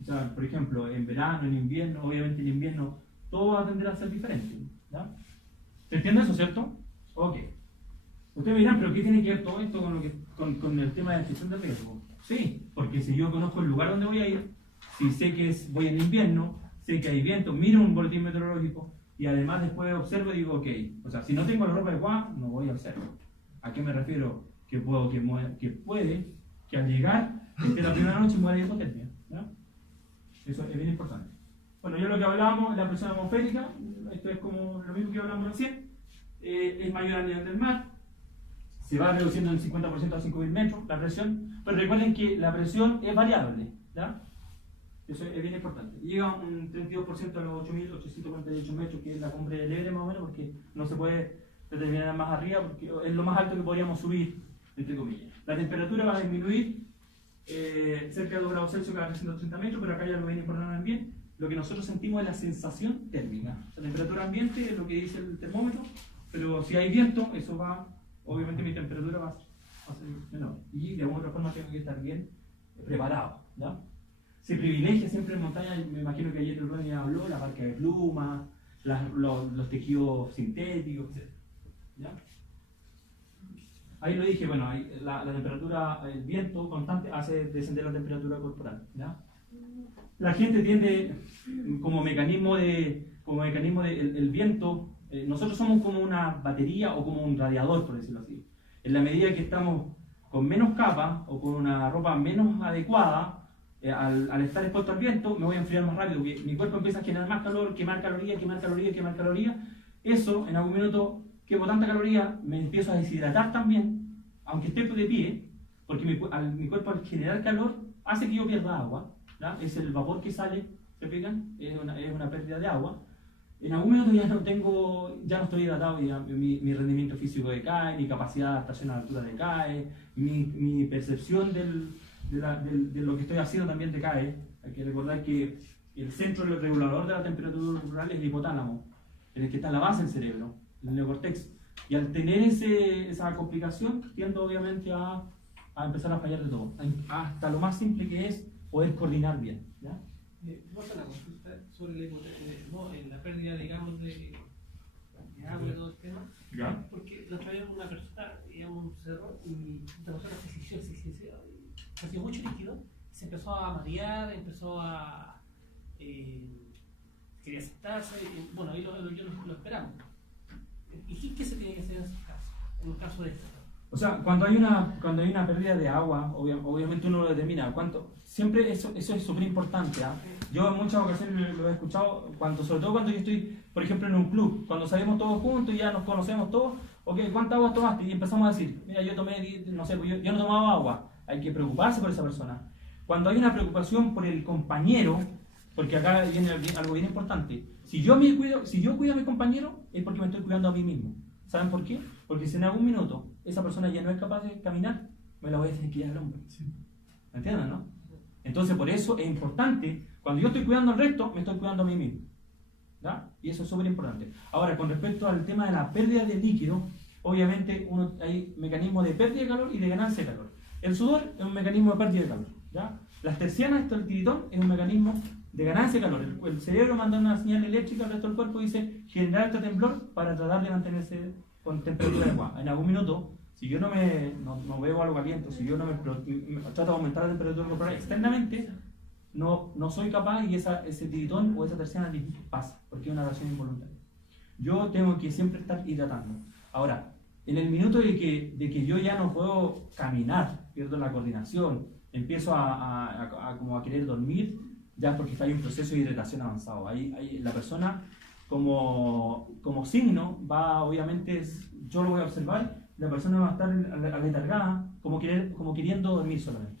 O sea, por ejemplo, en verano, en invierno, obviamente en invierno todo va a tender a ser diferente. ¿Ya? ¿Se entiende eso, cierto? Ok. Ustedes me dirán, pero ¿qué tiene que ver todo esto con el tema de gestión de riesgo? Sí, porque si yo conozco el lugar donde voy a ir, si sé que voy en invierno, sé que hay viento, miro un boletín meteorológico y además después observo y digo, ok, o sea, si no tengo la ropa adecuada, no voy a hacerlo. ¿A qué me refiero? Que puede que al llegar esté la primera noche muera de hipotermia. ¿Ya? Eso es bien importante. Bueno, yo lo que hablábamos, la presión atmosférica, esto es como lo mismo que hablamos recién, es mayor al nivel del mar, se va reduciendo en 50% a 5.000 metros la presión, pero recuerden que la presión es variable. ¿Ya? Eso es bien importante. Llega un 32% a los 8.848 metros, que es la cumbre del Everest más o menos, porque no se puede determinar más arriba, porque es lo más alto que podríamos subir, entre comillas. La temperatura va a disminuir cerca de 2 grados Celsius cada 330 metros, pero acá ya lo ven importante también. Lo que nosotros sentimos es la sensación térmica. La temperatura ambiente es lo que dice el termómetro, pero si hay viento, eso va, obviamente mi temperatura va a ser menor. Y de alguna otra forma tengo que estar bien preparado, ¿ya? Se privilegia siempre en montaña, me imagino que ayer el Ronnie habló, la marca de plumas, los tejidos sintéticos, etc. ¿Ya? Ahí lo dije, bueno, la temperatura, el viento constante hace descender la temperatura corporal, ¿ya? La gente tiende, como mecanismo de el viento, nosotros somos como una batería o como un radiador, por decirlo así. En la medida que estamos con menos capas o con una ropa menos adecuada, al estar expuesto al viento, me voy a enfriar más rápido, porque mi cuerpo empieza a generar más calor, quemar calorías. Eso, en algún minuto, quemo tanta caloría, me empiezo a deshidratar también, aunque esté de pie, porque mi cuerpo al generar calor hace que yo pierda agua, ¿ya? Es el vapor que sale, ¿se fijan? Es una pérdida de agua. En algún minuto ya no estoy hidratado, ya mi rendimiento físico decae, mi capacidad de adaptación a la altura decae, mi percepción de lo que estoy haciendo también decae. Hay que recordar que el centro regulador de la temperatura corporal es el hipotálamo, en el que está la base del cerebro, el neocortex. Y al tener esa complicación, tiendo obviamente a empezar a fallar de todo, hasta lo más simple que es poder coordinar bien, ¿ya? Vamos a una consulta sobre la pérdida, digamos, de agua y todo el tema. ¿Ya? Porque la otra vez una persona, digamos, un cerro y la persona se hacía mucho líquido, se empezó a marear, empezó a quería sentarse, y, bueno, ahí yo lo esperamos. ¿Y qué se tiene que hacer en esos casos, en un caso de esto? O sea, cuando hay una pérdida de agua, obviamente uno lo determina. Siempre eso es súper importante. Yo en muchas ocasiones lo he escuchado, sobre todo cuando yo estoy, por ejemplo, en un club, cuando salimos todos juntos y ya nos conocemos todos, ok, ¿cuánta agua tomaste? Y empezamos a decir, mira, yo tomé, no sé, yo no tomaba agua. Hay que preocuparse por esa persona. Cuando hay una preocupación por el compañero, porque acá viene algo bien importante, si yo cuido a mi compañero, es porque me estoy cuidando a mí mismo. ¿Saben por qué? Porque si en algún minuto esa persona ya no es capaz de caminar, me la voy a tener que ir al hombro. ¿Me entienden, no? Entonces, por eso es importante, cuando yo estoy cuidando al resto, me estoy cuidando a mí mismo. ¿Ya? Y eso es súper importante. Ahora, con respecto al tema de la pérdida de líquido, obviamente hay mecanismos de pérdida de calor y de ganancia de calor. El sudor es un mecanismo de pérdida de calor, ¿ya? Las tercianas, el tiritón, es un mecanismo de ganancia de calor. El cerebro manda una señal eléctrica al resto del cuerpo y dice generar este temblor para tratar de mantenerse con temperatura adecuada. En algún minuto, si yo no bebo algo caliente, si yo no me trato de aumentar la temperatura corporal externamente, no soy capaz y ese tiritón o esa terciana pasa, porque es una reacción involuntaria. Yo tengo que siempre estar hidratando. Ahora, en el minuto de que yo ya no puedo caminar, pierdo la coordinación, empiezo como a querer dormir, ya porque hay un proceso de hidratación avanzado. Ahí la persona como signo va, obviamente, yo lo voy a observar, la persona va a estar aletargada, como queriendo dormir solamente.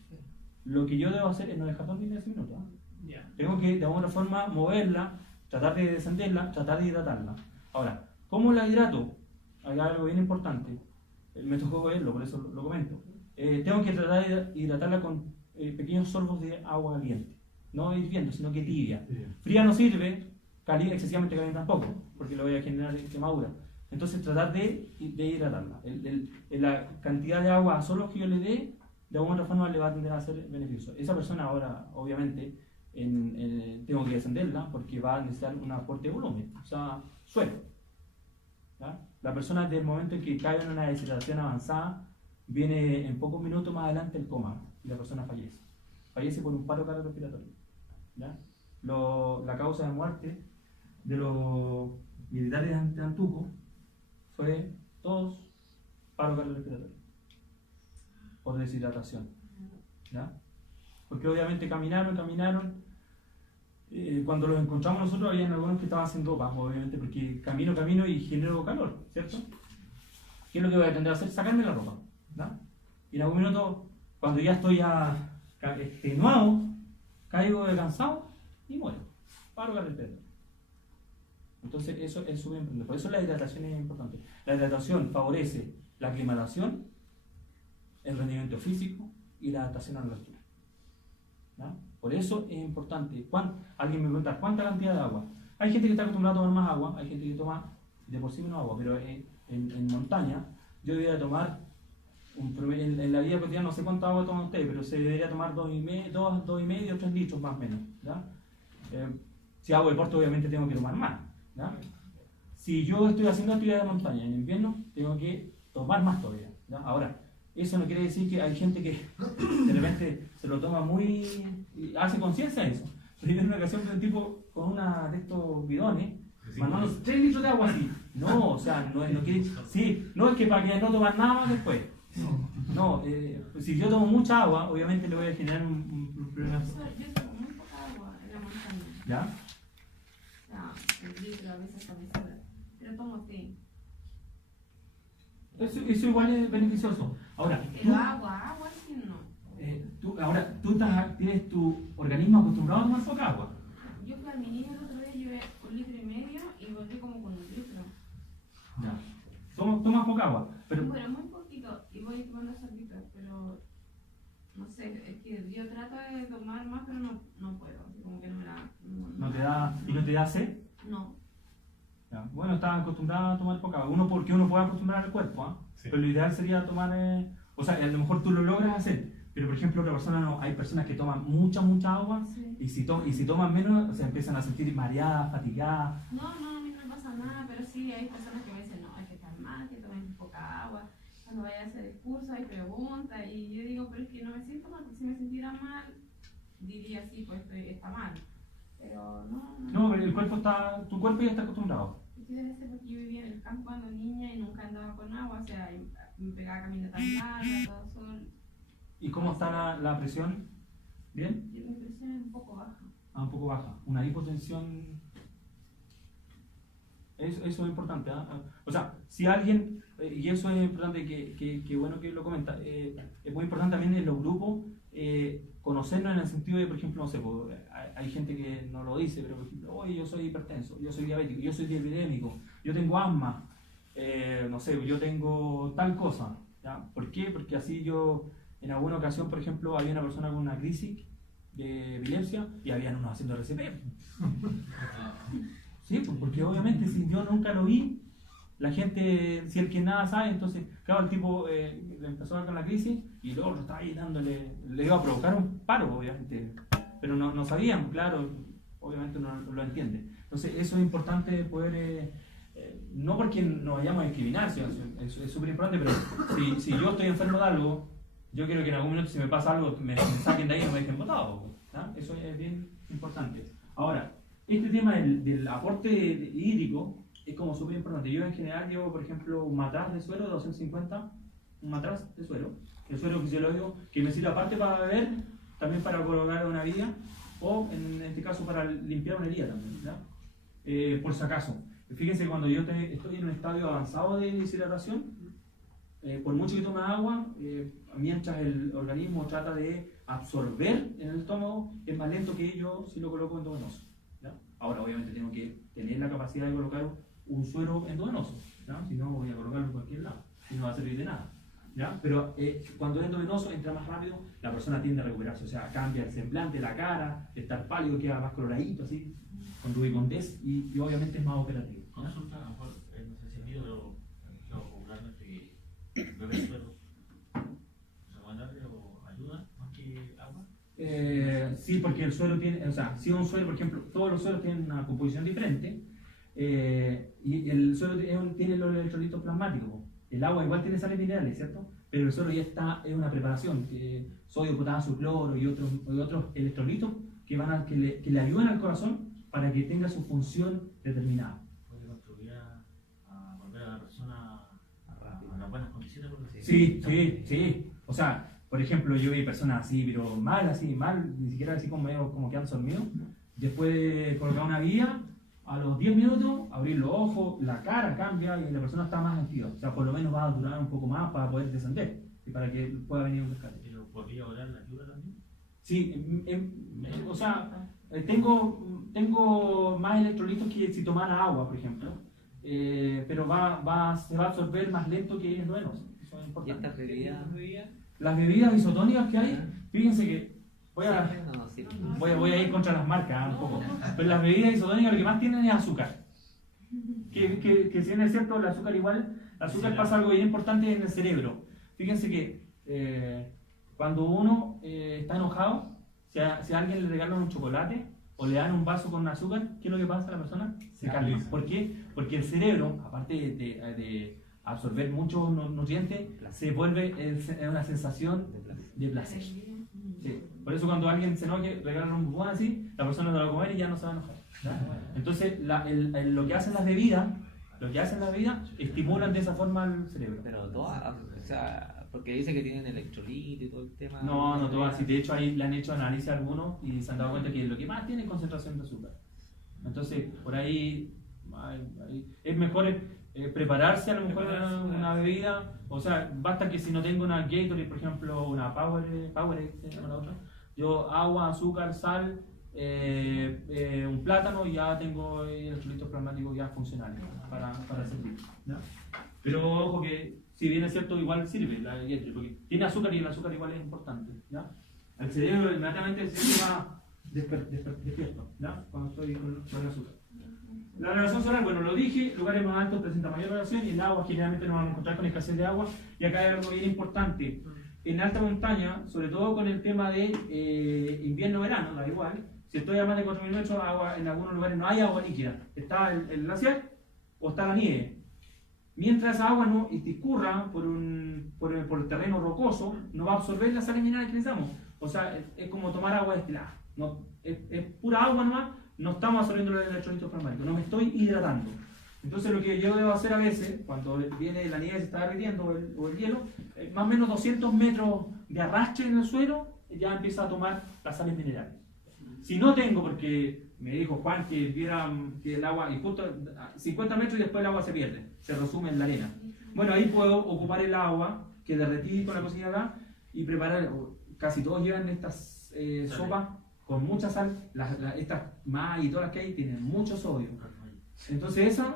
Lo que yo debo hacer es no dejar dormir en ese minuto. Yeah. Tengo que de alguna forma moverla, tratar de descenderla, tratar de hidratarla. Ahora, ¿cómo la hidrato? Hay algo bien importante, me tocó verlo, por eso lo comento. Tengo que tratar de hidratarla con pequeños sorbos de agua caliente, no hirviendo, sino que tibia. Fría no sirve, excesivamente caliente tampoco, porque lo voy a generar quemadura. Entonces tratar de hidratarla. La cantidad de agua a solos que yo le dé, de alguna otra forma le va a tender a ser beneficioso. Esa persona ahora, obviamente, tengo que descenderla porque va a necesitar un aporte de volumen, o sea, suelo. ¿Ya? La persona desde el momento en que cae en una deshidratación avanzada, viene en pocos minutos más adelante el coma y la persona fallece. Fallece por un paro cardiorrespiratorio. ¿Ya? La causa de muerte de los militares de Antuco fue todos paro cardiorrespiratorio por deshidratación. ¿Ya? Porque obviamente caminaron. Cuando los encontramos nosotros, había algunos que estaban sin ropa, obviamente, porque camino y genero calor, ¿cierto? ¿Qué es lo que voy a tender a hacer? Sacarme la ropa, ¿no? Y en algún minuto, cuando ya estoy extenuado, caigo de cansado y muero. Paro carretera. Entonces eso es súper importante. Por eso la hidratación es importante. La hidratación favorece la aclimatación, el rendimiento físico y la adaptación a la altura. ¿Ya? Por eso es importante. Alguien me pregunta, ¿cuánta cantidad de agua? Hay gente que está acostumbrada a tomar más agua, hay gente que toma de por sí menos agua, pero en montaña yo debería tomar, en la vida cotidiana no sé cuánta agua toma usted, pero se debería tomar 2,5, 3 litros más o menos. ¿Ya? Si hago deporte obviamente tengo que tomar más. ¿Ya? Si yo estoy haciendo actividad de montaña en invierno, tengo que tomar más todavía. ¿Ya? Ahora, eso no quiere decir que hay gente que de repente se lo toma muy... hace conciencia de eso. Yo en una ocasión vi un tipo con una de estos bidones, mandando 3 litros de agua así. No, o sea, no quiere... Sí, no es que para que no tomar nada más después. No, si yo tomo mucha agua, obviamente le voy a generar un problema. Yo tomo muy poca agua en la montaña. ¿Ya? O sea, un litro a veces cabecera. Pero tomo té. Eso igual es beneficioso. Ahora, Pero agua sí no. tú tienes tu organismo acostumbrado a tomar poca agua. Yo fui al Minillo el otro día, llevé 1,5 litros y volví como con 1 litro. Ya. Tomas poca agua, pero Bueno, muy poquito y voy tomando sorbitos, pero no sé, es que yo trato de tomar más, pero no puedo. Así como que no me da. no te da, y no te da sed. No. Ya. Bueno, estás acostumbrado a tomar poca agua. Porque uno puede acostumbrar al cuerpo, ¿ah? Sí. Pero lo ideal sería tomar, o sea, a lo mejor tú lo logras hacer, pero por ejemplo otra persona no. Hay personas que toman mucha agua Sí. y si toman menos, se empiezan a sentir mareadas, fatigadas. No, a mí no me pasa nada, pero sí hay personas que me dicen, no, hay que estar mal, que tomen poca agua. Cuando vaya a hacer el curso hay preguntas y yo digo, pero es que no me siento mal, porque si me sintiera mal, diría sí, pues está mal. Pero no. No, pero tu cuerpo ya está acostumbrado. Sí, debe ser porque yo vivía en el campo cuando niña y nunca andaba con agua, o sea, me pegaba caminatas largas, todo sol. ¿Y cómo está la presión? ¿Bien? Mi presión es un poco baja. Un poco baja. Una hipotensión. Eso es importante. O sea, si alguien, y eso es importante, que bueno que lo comenta, es muy importante también en los grupos conocernos en el sentido de, por ejemplo, no sé, hay gente que no lo dice, pero por ejemplo, oye, yo soy hipertenso, yo soy diabético, yo soy dislipidémico, yo tengo asma, no sé, yo tengo tal cosa. ¿Ya? ¿Por qué? Porque así yo, en alguna ocasión, por ejemplo, había una persona con una crisis de epilepsia y habían unos haciendo RCP. Sí, pues porque obviamente si yo nunca lo vi, la gente, si el que nada sabe, entonces, claro, el tipo le empezó a dar con la crisis y luego lo estaba ahí dándole, le iba a provocar un paro, obviamente, pero no sabían, claro, obviamente uno no lo entiende. Entonces, eso es importante poder, no porque nos vayamos a discriminar, es súper importante, pero si yo estoy enfermo de algo, yo quiero que en algún momento si me pasa algo, me saquen de ahí y no me dejen botado. ¿Ya? Eso es bien importante. Ahora, este tema del aporte hídrico es como súper importante. Yo en general llevo, por ejemplo, un matraz de suero de 250, un matraz de suero, el suero fisiológico que me sirve aparte para beber, también para colocar una vía, o en este caso para limpiar una herida también, ¿ya? Por si acaso. Fíjense que cuando yo estoy en un estadio avanzado de deshidratación, por mucho que tome agua, mientras el organismo trata de absorber en el estómago, es más lento que yo si lo coloco endovenoso. ¿Ya? Ahora, obviamente, tengo que tener la capacidad de colocar un suero endovenoso, ¿ya? Si no, voy a colocarlo en cualquier lado y no va a servir de nada. ¿Ya? Pero cuando es endovenoso, entra más rápido, la persona tiende a recuperarse, o sea, cambia el semblante, la cara, estar pálido, queda más coloradito, así, con rubicondez y obviamente es más operativo. ¿Ya? Consulta, a lo mejor, no sé si es mío, pero popularmente beber suero, ¿recomendable o ayuda más que agua? Sí, porque el suero tiene, o sea, si un suero, por ejemplo, todos los sueros tienen una composición diferente y el suero tiene los electrolitos plasmáticos. El agua igual tiene sales minerales, ¿cierto? Pero el suero ya es una preparación, sodio, potasio, cloro y otros electrolitos que le ayudan al corazón para que tenga su función determinada. Puede contribuir a volver a la persona a las buenas condiciones, por decirlo Sí, sí. O sea, por ejemplo, yo vi personas así, pero mal, ni siquiera así como que han dormido. Después de colocar una vía, a los 10 minutos, abrir los ojos, la cara cambia y la persona está más activa. O sea, por lo menos va a durar un poco más para poder descender y para que pueda venir un rescate. ¿Pero por vía oral ayuda también? Sí, o sea, tengo más electrolitos que si tomara agua, por ejemplo, pero se va a absorber más lento que el duelo. Eso es ¿Y importante. estas bebidas? Las bebidas isotónicas que hay, fíjense que voy a ir contra las marcas un poco, pero las bebidas isotónicas lo que más tienen es azúcar. Que si bien es cierto, el azúcar pasa algo bien importante en el cerebro. Fíjense que cuando uno está enojado, si a alguien le regalan un chocolate o le dan un vaso con azúcar, ¿qué es lo que pasa a la persona? Se calma. ¿Por qué? Porque el cerebro, aparte de absorber muchos nutrientes, se vuelve una sensación de placer. Sí. Por eso cuando alguien se enoje, regalan un bubón así, la persona no lo va a comer y ya no se va a enojar. Entonces, lo que hacen las bebidas, estimulan de esa forma al cerebro. Pero todas, o sea, porque dice que tienen electrolito y todo el tema. No todas. Sí, de hecho, ahí le han hecho análisis a algunos y se han dado cuenta que lo que más tiene es concentración de azúcar. Entonces, por ahí es mejor prepararse a lo mejor una bebida. O sea, basta que si no tengo una Gatorade, por ejemplo, una Powerade, se llama la otra, yo agua, azúcar, sal, un plátano y ya tengo electrolitos plasmáticos ya funcionales para servir, ¿no? Pero ojo que si bien es cierto igual sirve la Gatorade porque tiene azúcar y el azúcar igual es importante, ¿ya? Al cerebro inmediatamente el cerebro va despierto, ¿ya? Cuando estoy con el azúcar. La radiación solar, bueno, lo dije, lugares más altos presentan mayor radiación y el agua generalmente nos vamos a encontrar con escasez de agua. Y acá hay algo bien importante. En alta montaña, sobre todo con el tema de invierno-verano, da igual, si estoy a más de 4.000 metros, agua, en algunos lugares no hay agua líquida. Está el glaciar o está la nieve. Mientras esa agua no discurra por el terreno rocoso, no va a absorber las sales minerales que necesitamos. O sea, es como tomar agua destilada. No, es pura agua nomás. No estamos absorbiendo los electrolitos plasmáticos, no me estoy hidratando. Entonces lo que yo debo hacer a veces, cuando viene la nieve se está derritiendo o el hielo, más o menos 200 metros de arrastre en el suelo, ya empieza a tomar las sales minerales. Si no tengo, porque me dijo Juan que viera que el agua, y justo 50 metros y después el agua se pierde, se resume en la arena. Bueno, ahí puedo ocupar el agua que derretí con la cocina acá y preparar, casi todos llevan estas sopas con mucha sal, estas más y todas las que hay tienen mucho sodio. Entonces esas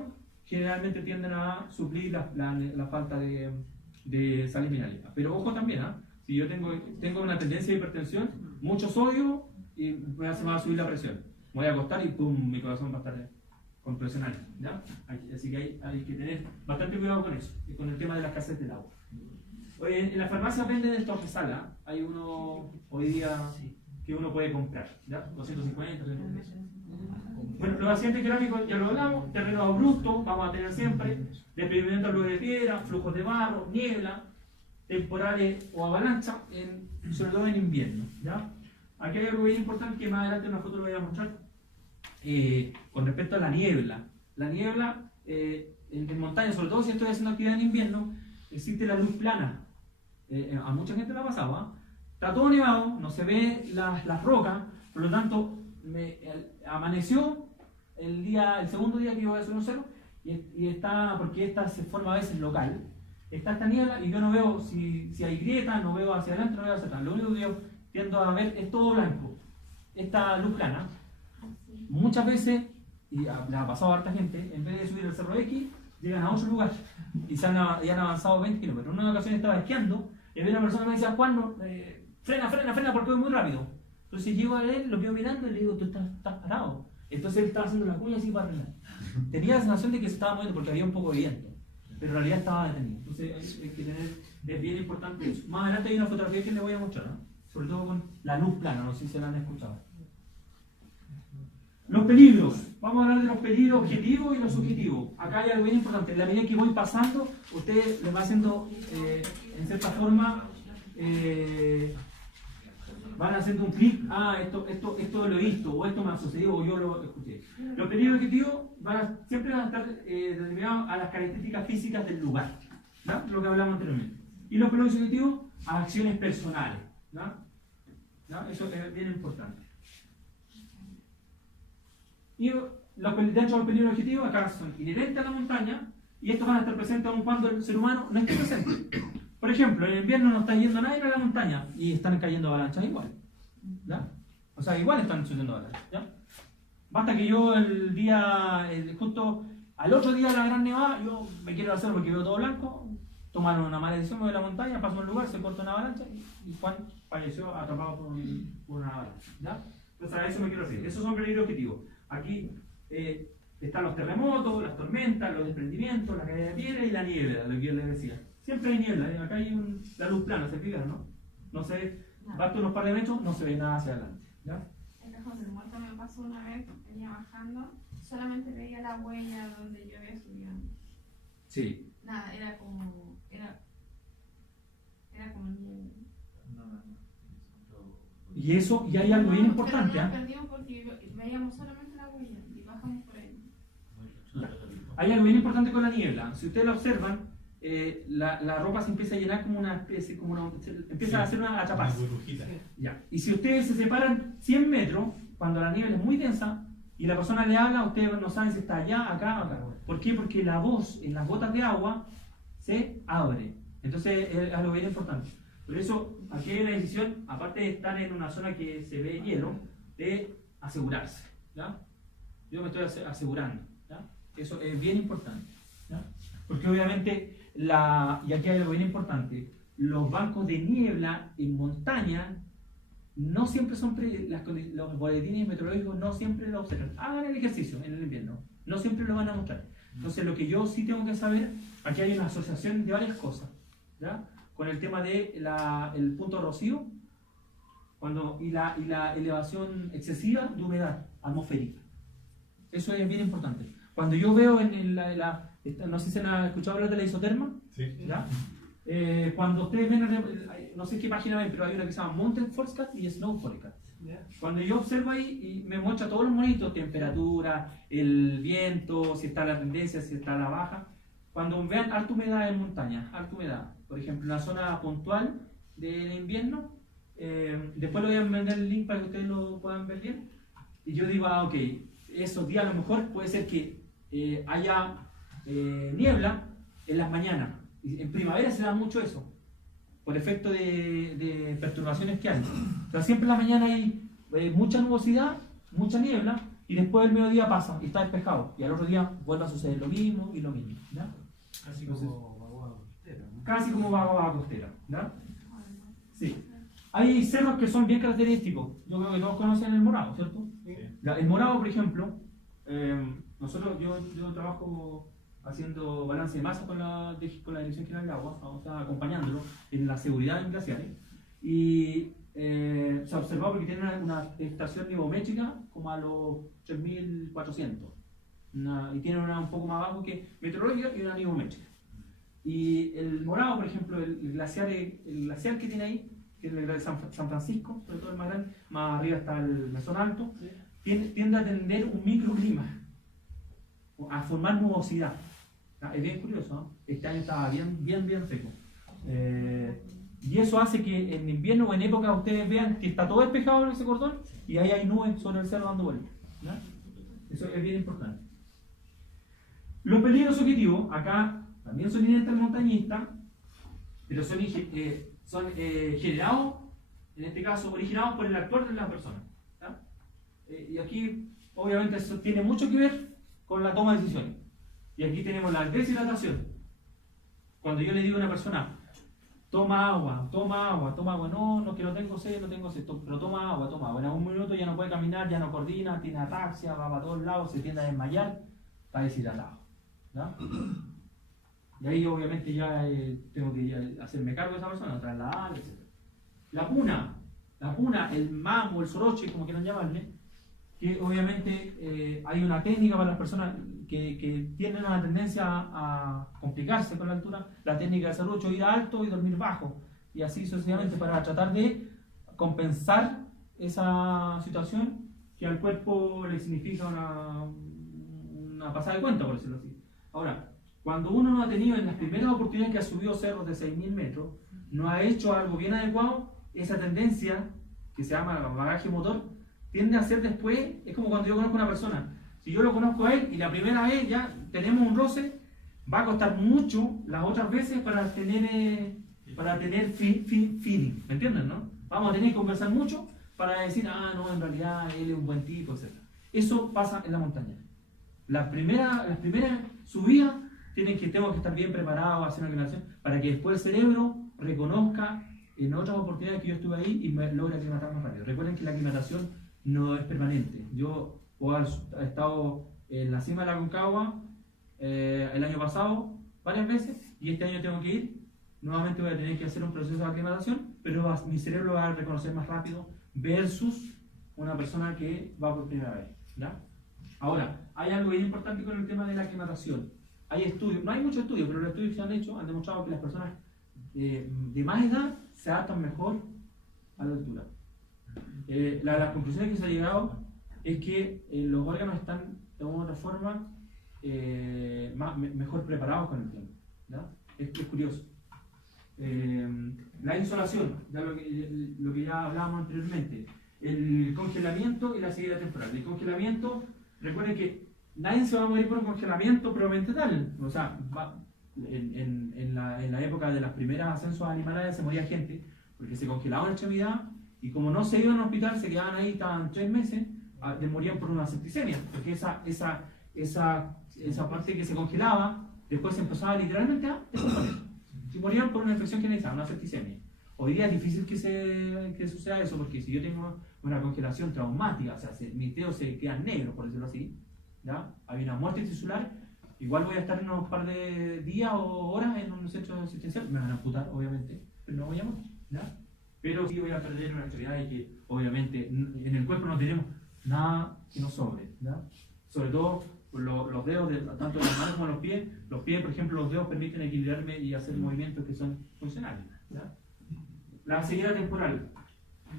generalmente tienden a suplir la falta de sales minerales. Pero ojo también, si yo tengo una tendencia de hipertensión, mucho sodio y me va a subir la presión. Me voy a acostar y pum, mi corazón va a estar con presión alta, ¿ya? Así que hay que tener bastante cuidado con eso, y con el tema de la escasez del agua. Oye, en las farmacias venden estos resales, hay uno hoy día que uno puede comprar, ¿ya? 250, 300 pesos. Bueno, los accidentes kerámicos ya lo hablamos, terrenos abruptos, vamos a tener siempre, desprendimiento de nubes de piedra, flujos de barro, niebla, temporales o avalancha, sobre todo en invierno, ¿ya? Aquí hay algo bien importante que más adelante en una foto lo voy a mostrar, con respecto a la niebla. La niebla en montaña, sobre todo si estoy haciendo actividad en invierno, existe la luz plana. A mucha gente le ha pasado, está todo nevado, no se ve las rocas, por lo tanto, amaneció el segundo día que iba a hacer un cerro, y está, porque esta se forma a veces local, está esta niebla y yo no veo si hay grietas, no veo hacia adelante, no veo hacia atrás. Lo único que yo tiendo a ver es todo blanco. Esta luz plana, muchas veces, y le ha pasado a harta gente, en vez de subir el cerro X, llegan a otro lugar y han avanzado 20 kilómetros. En una ocasión estaba esquiando y había una persona que me decía: Juan, no, frena porque voy muy rápido. Entonces llego a él, lo quedo mirando y le digo: tú estás parado. Entonces él estaba haciendo la cuña así para frenar. Tenía la sensación de que se estaba moviendo porque había un poco de viento, pero en realidad estaba detenido. Entonces hay que tener, es bien importante eso. Más adelante hay una fotografía que les voy a mostrar, sobre todo con la luz plana, no sé si se la han escuchado. Los peligros. Vamos a hablar de los peligros objetivos y los subjetivos. Acá hay algo bien importante. En la medida que voy pasando, usted le va haciendo, en cierta forma, van haciendo un clic. Esto lo he visto, o esto me ha sucedido, o yo lo escuché. Los peligros objetivos siempre van a estar determinados a las características físicas del lugar, ¿no? Lo que hablamos anteriormente. Y los peligros subjetivos a acciones personales, ¿no? Eso es bien importante. Y dentro de los peligros objetivos, acá son inherentes a la montaña, y estos van a estar presentes aun cuando el ser humano no esté presente. Por ejemplo, en invierno no está yendo nadie a la montaña, y están cayendo avalanchas igual. ¿Ya? O sea, igual están sucediendo ahora, ¿ya? Basta que yo el día, justo al otro día de la gran nevada, yo me quiero hacer porque veo todo blanco, tomaron una mala decisión, me voy a la montaña, paso a un lugar, se corta una avalancha y Juan falleció atrapado por una avalancha, ¿ya? Entonces a eso me quiero referir. Esos son peligros objetivos. Aquí están los terremotos, las tormentas, los desprendimientos, la caída de piedra y la niebla, lo que yo les decía. Siempre hay niebla, acá hay la luz plana, ¿se fijan, no? No se ve, basta unos par de metros, no se ve nada hacia adelante, ¿ya? El Cajón del Muerto me pasó una vez, venía bajando, solamente veía la huella donde yo había subido. Sí. Nada, era como nieve. Y eso, y hay algo bien importante, Pero ¿eh? no perdimos porque veíamos solamente la huella y bajamos por ahí. Hay algo bien importante con la niebla. Si ustedes la observan, la ropa se empieza a llenar como una especie, empieza a hacer una chapas. Ya. Y si ustedes se separan 100 metros, cuando la niebla es muy densa y la persona le habla, ustedes no saben si está allá, acá o acá. ¿Por qué? Porque la voz en las gotas de agua se abre. Entonces es algo bien importante. Por eso, aquí hay la decisión, aparte de estar en una zona que se ve hielo, de asegurarse, ¿ya? Yo me estoy asegurando, ¿ya? Eso es bien importante, ¿ya? Porque obviamente, y aquí hay algo bien importante, los bancos de niebla en montaña no siempre son, los boletines meteorológicos no siempre lo observan. Hagan el ejercicio en el invierno, no siempre lo van a mostrar. Entonces lo que yo sí tengo que saber, aquí hay una asociación de varias cosas, ¿ya? Con el tema de el punto de rocío y la elevación excesiva de humedad atmosférica. Eso es bien importante. Cuando yo veo no sé si se han escuchado hablar de la isoterma, Sí. ¿ya? Cuando ustedes ven, no sé qué página ven, pero hay una que se llama Mountain Forecast y Snow Forecast. Cuando yo observo ahí y me muestra todos los monitos, temperatura, el viento, si está la tendencia, si está la baja. Cuando vean alta humedad en montaña, alta humedad, por ejemplo, en la zona puntual del invierno, después le voy a mandar el link para que ustedes lo puedan ver bien. Y yo digo, ok, esos días a lo mejor puede ser que haya niebla en las mañanas. Y en primavera se da mucho eso, por efecto de perturbaciones que hay. O sea, siempre en la mañana hay mucha nubosidad, mucha niebla, y después el mediodía pasa y está despejado. Y al otro día vuelve a suceder lo mismo y lo mismo, ¿ya? Casi Entonces, como vaguada costera, ¿no? casi como vaguada costera, ¿ya? Sí. Hay cerros que son bien característicos. Yo creo que todos conocen el Morado, ¿cierto? Sí. El Morado, por ejemplo, yo trabajo haciendo balance de masa con la Dirección General de Agua, o sea, acompañándolo en la seguridad en glaciares. Y se ha observado porque tiene una estación nivométrica como a los 3400. Y tiene una un poco más abajo que meteorológica y una nivométrica. Y el Morado, por ejemplo, el glaciar que tiene ahí, que es el de San Francisco, sobre todo el más grande, más arriba está el Mesón Alto, tiende a tener un microclima, a formar nubosidad. Es bien curioso, ¿no? Este año estaba bien seco. Y eso hace que en invierno o en época ustedes vean que está todo despejado en ese cordón y ahí hay nubes sobre el cerro dando vueltas. Eso es bien importante. Los peligros objetivos, acá también son inherentes al montañista, pero son generados, en este caso originados por el actuar de las personas. Y aquí, obviamente, eso tiene mucho que ver con la toma de decisiones. Y aquí tenemos la deshidratación. Cuando yo le digo a una persona, toma agua, no, que no tengo sed, pero toma agua. En algún minuto ya no puede caminar, ya no coordina, tiene ataxia, va para todos lados, se tiende a desmayar, está deshidratado. ¿Ya? Y ahí obviamente ya tengo que hacerme cargo de esa persona, trasladar, etc. La puna, el mamo, el soroche, como quieran llamarle, que obviamente hay una técnica para las personas que tienen una tendencia a complicarse con la altura, la técnica de soroche, ir alto y dormir bajo, y así sucesivamente para tratar de compensar esa situación que al cuerpo le significa una pasada de cuenta, por decirlo así. Ahora, cuando uno no ha tenido en las primeras oportunidades que ha subido cerros de 6.000 metros, no ha hecho algo bien adecuado, esa tendencia, que se llama bagaje motor, tiende a ser después, es como cuando yo conozco a una persona. Si yo lo conozco a él y la primera vez ya tenemos un roce, va a costar mucho las otras veces para tener feeling, ¿me entienden, no? Vamos a tener que conversar mucho para decir, ah, no, en realidad él es un buen tipo, etc. Eso pasa en la montaña. Las primeras subidas tengo que estar bien preparado a hacer una aclimatación para que después el cerebro reconozca en otras oportunidades que yo estuve ahí y me logre aclimatar más rápido. Recuerden que la aclimatación no es permanente. Yo he estado en la cima de la Aconcagua el año pasado varias veces y este año tengo que ir. Nuevamente voy a tener que hacer un proceso de aclimatación, pero mi cerebro va a reconocer más rápido versus una persona que va por primera vez, ¿ya? Ahora, hay algo bien importante con el tema de la aclimatación. Hay estudios, no hay muchos estudios, pero los estudios que se han hecho han demostrado que las personas de más edad se adaptan mejor a la altura. Las conclusiones que se ha llegado es que los órganos están de una u otra forma mejor preparados con el tiempo, ¿ya? Es curioso. La insolación, ya lo que ya hablábamos anteriormente, el congelamiento y la ceguera temporal. El congelamiento, recuerden que nadie se va a morir por un congelamiento probablemente tal. O sea, en la época de las primeras ascensos a Himalaya se moría gente porque se congelaba una extremidad y como no se iban al hospital, se quedaban ahí, estaban 3 meses, morían por una septicemia, porque esa parte que se congelaba después se empezaba literalmente a desaparecer. Y morían por una infección generalizada, una septicemia. Hoy día es difícil que suceda eso, porque si yo tengo una congelación traumática, o sea, mis dedos se quedan negros, por decirlo así, ¿ya? Hay una muerte tisular, igual voy a estar unos par de días o horas en un centro asistencial, me van a amputar, obviamente, pero no voy a morir, ¿ya? Pero sí voy a perder una actividad y que, obviamente, en el cuerpo no tenemos nada que nos sobre, ¿ya? Sobre todo los dedos, tanto de las manos como los pies, por ejemplo, los dedos permiten equilibrarme y hacer movimientos que son funcionales, ¿ya? La ceguera temporal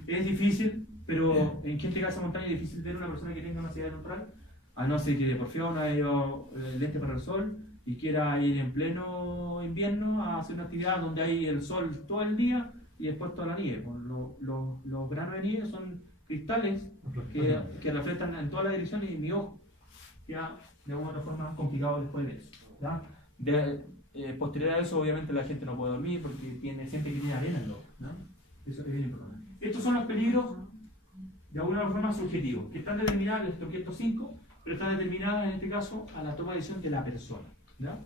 es difícil, pero en gente que hace montaña es difícil ver una persona que tenga una ceguera temporal, a no ser que de porfiado no haya llevado lente para el sol y quiera ir en pleno invierno a hacer una actividad donde hay el sol todo el día y después toda la nieve. Los granos de nieve son cristales que reflejan en toda la dirección y mi ojo ya de alguna otra forma complicado después de eso, ¿ya? Posterior a eso, obviamente, la gente no puede dormir porque siempre tiene arena en los ojos, ¿no? Eso es bien importante. Estos son los peligros de alguna forma subjetivos, que están determinados, les toqué estos 5, pero están determinados en este caso a la toma de decisión de la persona, ¿ya?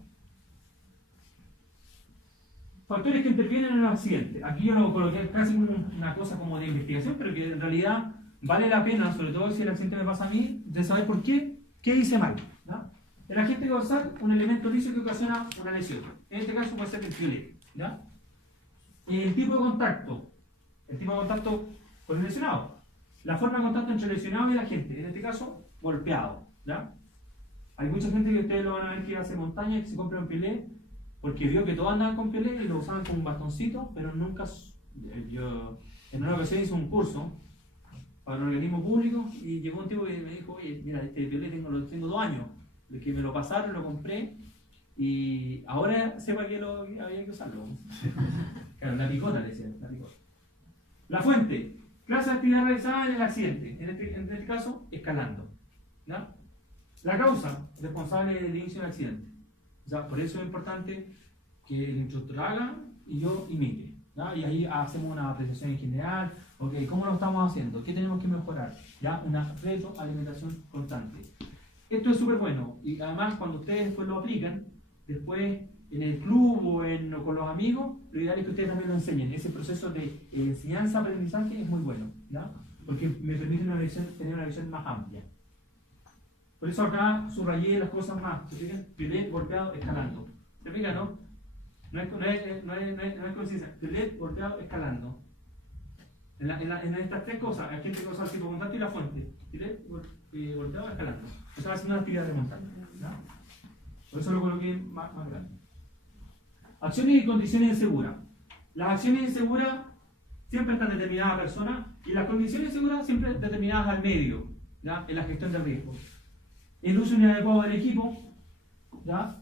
Factores que intervienen en el accidente. Aquí yo lo coloqué casi una cosa como de investigación, pero que en realidad vale la pena, sobre todo si el accidente me pasa a mí, de saber por qué hice mal, ¿ya? El agente causal, un elemento liso que ocasiona una lesión. En este caso puede ser el piolet, ¿ya? El tipo de contacto con el lesionado. La forma de contacto entre el lesionado y el agente, en este caso, golpeado, ¿ya? Hay mucha gente que ustedes lo van a ver que hace montaña y que se compra un piolet porque vio que todos andaban con piolet y lo usaban como un bastoncito, pero nunca. Yo en una ocasión hice un curso para un organismo público y llegó un tipo que me dijo, oye, mira, este piolet lo tengo 2 años. De que me lo pasaron, lo compré y ahora sé para qué había que usarlo. Claro, la picota le decía, la picota. La fuente, clase de actividad realizada en el accidente, en este caso, escalando, ¿ya? La causa, responsable del inicio del accidente. O sea, por eso es importante que el instructor haga y yo imite, ¿ya? Y ahí hacemos una apreciación en general, ok, ¿cómo lo estamos haciendo? ¿Qué tenemos que mejorar? ¿Ya? Una retroalimentación constante. Esto es súper bueno y además cuando ustedes después lo aplican, después en el club o con los amigos, lo ideal es que ustedes también lo enseñen. Ese proceso de enseñanza-aprendizaje es muy bueno, ¿ya? Porque me permite tener una visión más amplia. Por eso acá subrayé las cosas más. ¿Se fijan? Piolet, golpeado, escalando. ¿Se fijan, no? No es conciencia. Piolet, golpeado, escalando. En estas 3 cosas, hay gente que usa el tipo de contacto y la fuente. Piolet, golpeado, escalando. O sea, haciendo una actividad de montaña, ¿no? Por eso lo coloqué más grande. Acciones y condiciones inseguras. Las acciones inseguras siempre están determinadas a la persona y las condiciones inseguras siempre determinadas al medio, ¿ya? En la gestión del riesgo. El uso inadecuado del equipo, ¿ya?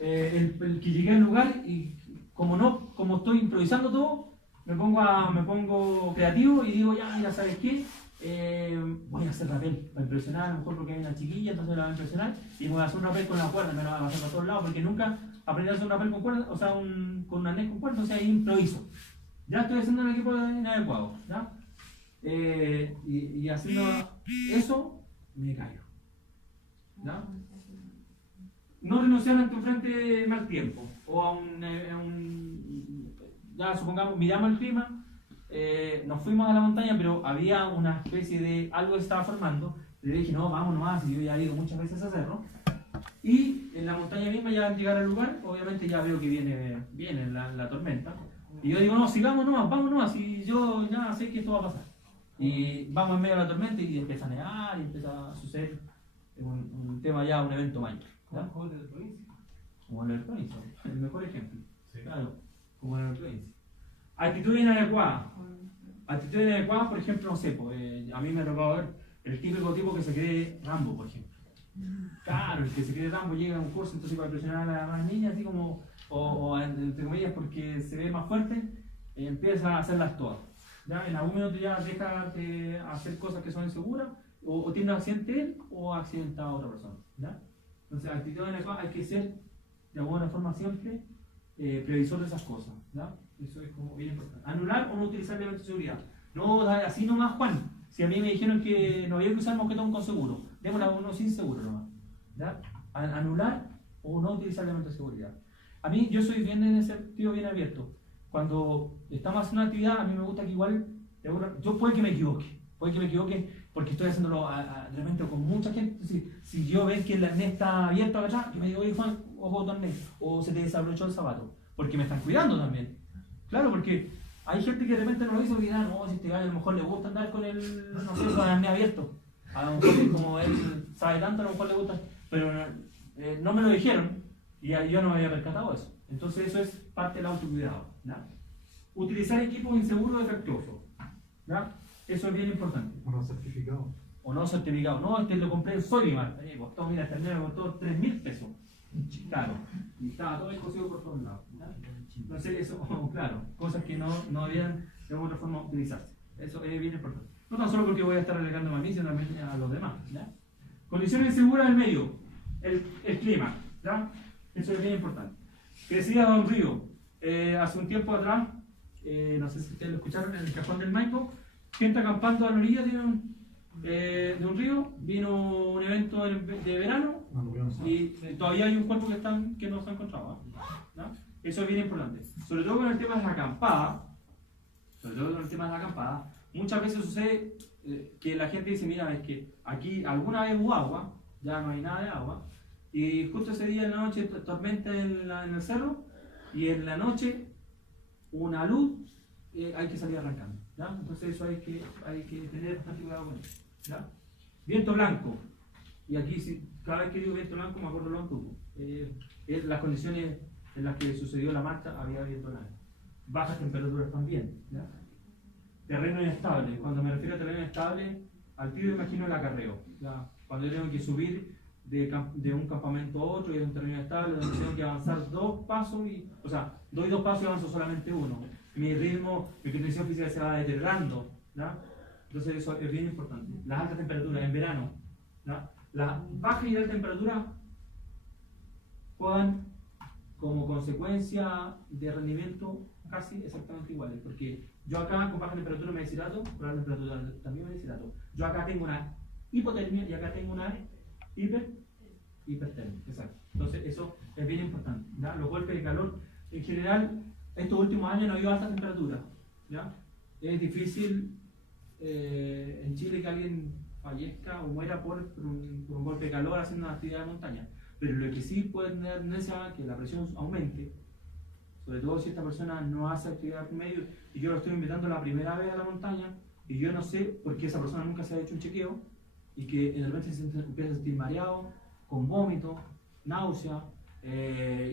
El que llegué al lugar y como estoy improvisando todo, me pongo creativo y digo, ya sabes qué, voy a hacer rappel para impresionar, a lo mejor porque hay una chiquilla, entonces la voy a impresionar y voy a hacer un rappel con la cuerda, me la voy a hacer a todos lados porque nunca aprendí a hacer un rappel con cuerda, o sea, con un arnés con cuerda, o sea, improviso. Ya estoy haciendo un equipo inadecuado, ¿ya? y haciendo eso, me caigo. ¿Ya? No renunciar ante un frente de mal tiempo o a ya supongamos, miramos el clima, nos fuimos a la montaña, pero había una especie de algo que se estaba formando. Le dije, no, vamos nomás, y yo ya he ido muchas veces a hacerlo. Y en la montaña misma, ya al llegar al lugar, obviamente ya veo que viene la tormenta. Y yo digo, no, sigamos nomás, vamos nomás, y yo ya sé que esto va a pasar. Y vamos en medio de la tormenta y empieza a nevar y empieza a suceder un tema ya, un evento mayor. ¿Ya? Como el de la provincia. Como en el provincia, el mejor ejemplo. Sí. Claro, como en el provincia. Actitudes inadecuadas. Actitudes inadecuadas, por ejemplo, no sé, pues, a mí me ha tocado ver el típico tipo que se cree Rambo, por ejemplo. Claro, el que se cree Rambo llega a un curso, entonces para presionar a las niñas, así como, o entre comillas, porque se ve más fuerte, empieza a hacerlas todas. ¿Ya? En algún minuto ya deja de hacer cosas que son inseguras, o tiene un accidente él, o accidenta a otra persona. ¿Ya? Entonces, actitudes inadecuadas, hay que ser, de alguna forma siempre, previsor de esas cosas. ¿Ya? Eso es como bien importante. Anular o no utilizar elementos de seguridad. No, así nomás, Juan. Si a mí me dijeron que no había que usar mosquetón con seguro, démosle a uno sin seguro nomás. ¿Ya? Anular o no utilizar elementos de seguridad. A mí, yo soy bien en ese sentido, bien abierto. Cuando estamos haciendo una actividad, a mí me gusta que igual, yo puede que me equivoque, porque estoy haciéndolo de repente con mucha gente. Si yo veo que el arnés está abierto acá atrás, yo me digo, oye Juan, ojo tu arnés, o se te desabrochó el zapato, porque me están cuidando también. Claro, porque hay gente que de repente no lo dice porque no, si este gallo a lo mejor le gusta andar con el, no sé, con el arnés abierto. A lo mejor como él sabe tanto, a lo mejor le gusta, pero no me lo dijeron y yo no me había percatado de eso. Entonces eso es parte del autocuidado. ¿Ya? Utilizar equipos inseguros o defectuosos. ¿Ya? Eso es bien importante. O no certificado. O no certificado. No, este lo compré en Sodimac. Costó, mira, este me costó 3.000 pesos. Claro. Y estaba todo escocido por todos lados. ¿Ya? Entonces eso, claro, cosas que no debían de alguna forma utilizarse. Eso es bien importante. No tan solo porque voy a estar alegando a mí, sino también a los demás. ¿Ya? Condiciones inseguras del medio. El clima. ¿Ya? Eso es bien importante. Crecida de un río. Hace un tiempo atrás, no sé si ustedes lo escucharon, en el cajón del Maipo, gente acampando a la orilla de un río, vino un evento de verano y todavía hay un cuerpo que no se ha encontrado. ¿No? Eso es bien importante. Sobre todo con el tema de la acampada, muchas veces sucede que la gente dice, mira, es que aquí alguna vez hubo agua, ya no hay nada de agua, y justo ese día en la noche tormenta en el cerro, y en la noche una luz, hay que salir arrancando. ¿Ya? Entonces eso hay que tener bastante cuidado con eso. ¿Ya? Viento blanco. Y aquí, cada vez que digo viento blanco, me acuerdo de lo antiguo. Las condiciones en las que sucedió la marcha había viento blanco. Bajas temperaturas también. ¿Ya? Terreno inestable. Cuando me refiero a terreno inestable, al tiro imagino el acarreo. ¿Ya? Cuando yo tengo que subir de un campamento a otro y es un terreno inestable donde tengo que avanzar 2 pasos, doy 2 pasos y avanzo solamente 1. Mi ritmo, mi condición física se va deteriorando. ¿Ya? Entonces eso es bien importante. Las altas temperaturas en verano. ¿Ya? Las bajas y altas temperaturas puedan como consecuencia de rendimiento casi exactamente iguales, porque yo acá con baja temperatura me deshidrato, con alta temperatura también me deshidrato. Yo acá tengo una hipotermia y acá tengo una hipertermia. Exacto. Entonces eso es bien importante. ¿Ya? Los golpes de calor, en general, estos últimos años no ha habido alta temperatura. ¿Ya? Es difícil en Chile que alguien fallezca o muera por un golpe de calor haciendo una actividad de montaña. Pero lo que sí puede tener tendencia a que la presión aumente, sobre todo si esta persona no hace actividad por medio, y yo lo estoy invitando la primera vez a la montaña, y yo no sé por qué esa persona nunca se ha hecho un chequeo, y que de repente se empieza a sentir mareado, con vómito, náusea,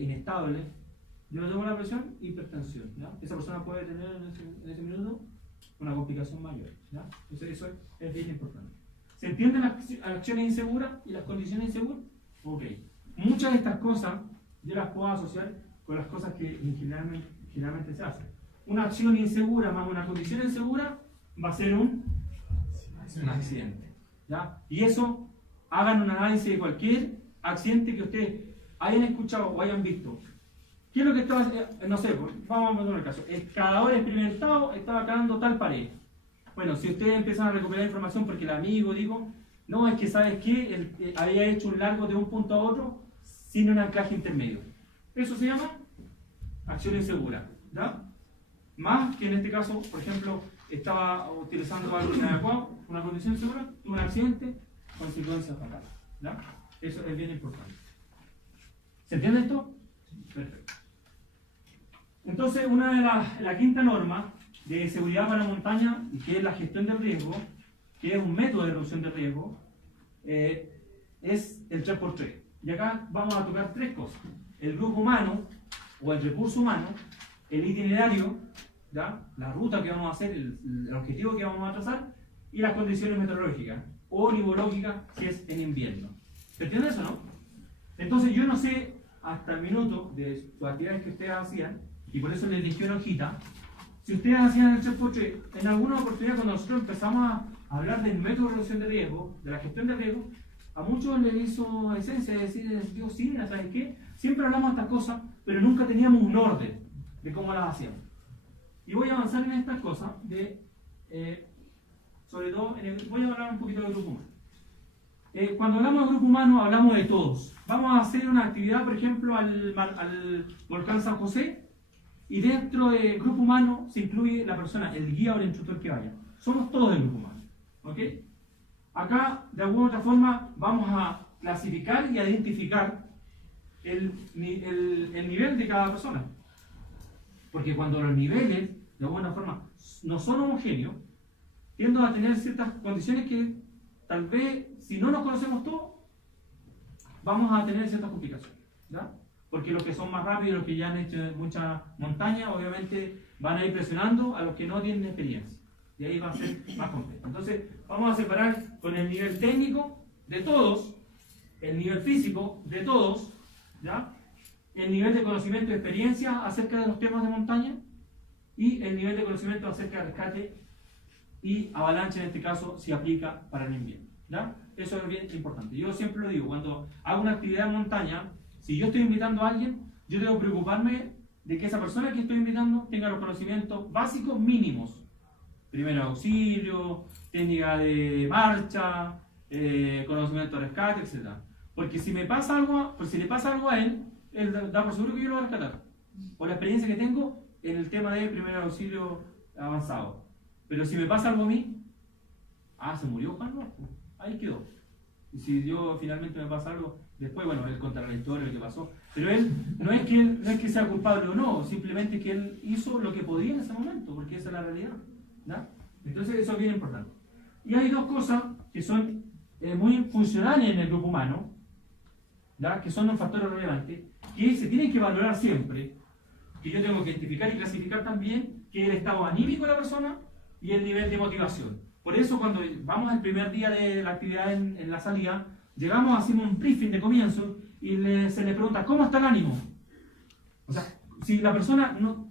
inestable. Yo no tengo la presión, hipertensión. ¿Ya? Esa persona puede tener en ese minuto una complicación mayor. ¿Ya? Entonces eso es bien importante. ¿Se entienden las acciones inseguras y las condiciones inseguras? Ok. Muchas de estas cosas yo las puedo asociar con las cosas que generalmente se hacen. Una acción insegura más una condición insegura va a ser un accidente. ¿Ya? Y eso, hagan un análisis de cualquier accidente que ustedes hayan escuchado o hayan visto. ¿Qué es lo que estaba, no sé, vamos a poner un caso, el escalador experimentado estaba calando tal pared. Bueno, si ustedes empiezan a recuperar información porque el amigo dijo, no, es que ¿sabes qué? Él había hecho un largo de un punto a otro sin un anclaje intermedio. Eso se llama acción insegura, ¿ya? Más que en este caso, por ejemplo, estaba utilizando algo inadecuado, una condición insegura, tuvo un accidente, consecuencias fatales, ¿ya? Eso es bien importante. ¿Se entiende esto? Perfecto. Entonces, una de la quinta norma de seguridad para montaña, que es la gestión del riesgo, que es un método de reducción de riesgo, es el 3x3. Y acá vamos a tocar tres cosas. El grupo humano, o el recurso humano, el itinerario, ¿ya? La ruta que vamos a hacer, el objetivo que vamos a trazar, y las condiciones meteorológicas, o nivológicas, si es en invierno. ¿Se entiende eso, no? Entonces yo no sé hasta el minuto de sus actividades que ustedes hacían, y por eso les dejé una hojita. Si ustedes hacían el 3x3, en alguna oportunidad cuando nosotros empezamos a hablar del método de reducción de riesgo, de la gestión de riesgo, a muchos les hizo esencia de decir, digo, sí, ¿sabes qué? Siempre hablamos de estas cosas, pero nunca teníamos un orden de cómo las hacíamos. Y voy a avanzar en estas cosas, sobre todo, voy a hablar un poquito del grupo humano. Cuando hablamos de grupo humano, hablamos de todos. Vamos a hacer una actividad, por ejemplo, al volcán San José, y dentro del grupo humano se incluye la persona, el guía o el instructor que vaya. Somos todos del grupo humano. ¿Ok? Acá, de alguna u otra forma, vamos a clasificar y a identificar el nivel de cada persona. Porque cuando los niveles, de alguna forma, no son homogéneos, tienden a tener ciertas condiciones que tal vez, si no nos conocemos todos, vamos a tener ciertas complicaciones, ¿ya? Porque los que son más rápidos, los que ya han hecho mucha montaña, obviamente van a ir presionando a los que no tienen experiencia. Y ahí va a ser más complejo. Entonces, vamos a separar con el nivel técnico de todos, el nivel físico de todos, ¿ya? El nivel de conocimiento y experiencia acerca de los temas de montaña y el nivel de conocimiento acerca de rescate y avalancha, en este caso, si aplica para el invierno, ¿ya? Eso es bien importante. Yo siempre lo digo, cuando hago una actividad en montaña, si yo estoy invitando a alguien, yo debo preocuparme de que esa persona que estoy invitando tenga los conocimientos básicos mínimos. Primer auxilio, técnica de marcha, conocimiento de rescate, etc. Porque si me pasa algo, pues si le pasa algo a él da por seguro que yo lo voy a rescatar. Por la experiencia que tengo en el tema de primer auxilio avanzado. Pero si me pasa algo a mí, se murió Juan, no, ahí quedó. Y si yo finalmente me pasa algo, después, bueno, él contará la historia, lo que pasó. Pero él no es que sea culpable o no, simplemente que él hizo lo que podía en ese momento, porque esa es la realidad, ¿ya? Entonces eso es bien importante. Y hay dos cosas que son muy funcionales en el grupo humano, ¿ya? Que son un factor relevante, que se tienen que valorar siempre, que yo tengo que identificar y clasificar también, que es el estado anímico de la persona y el nivel de motivación. Por eso cuando vamos al primer día de la actividad en la salida, llegamos, hacemos un briefing de comienzo y se le pregunta, ¿cómo está el ánimo? O sea, si la persona no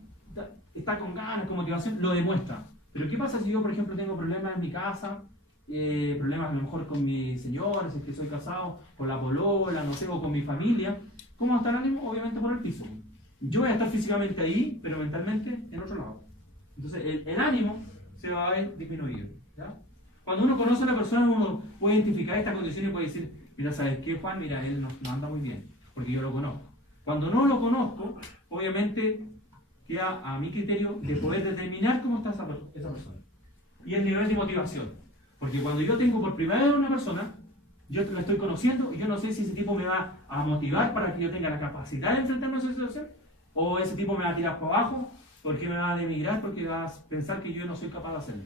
está con ganas, con motivación, lo demuestra. Pero ¿qué pasa si yo, por ejemplo, tengo problemas en mi casa, problemas a lo mejor con mi señora, si es que soy casado, con la polola, no sé, o con mi familia? ¿Cómo está el ánimo? Obviamente por el piso. Yo voy a estar físicamente ahí, pero mentalmente en otro lado. Entonces el ánimo se va a ver disminuido, ¿ya? Cuando uno conoce a la persona, uno puede identificar estas condiciones y puede decir, mira, ¿sabes qué, Juan? Mira, él no anda muy bien, porque yo lo conozco. Cuando no lo conozco, obviamente queda a mi criterio de poder determinar cómo está esa persona. Y el nivel de motivación. Porque cuando yo tengo por primera vez a una persona, yo la estoy conociendo y yo no sé si ese tipo me va a motivar para que yo tenga la capacidad de enfrentarme a esa situación, o ese tipo me va a tirar para abajo, porque me va a denigrar, porque va a pensar que yo no soy capaz de hacerlo,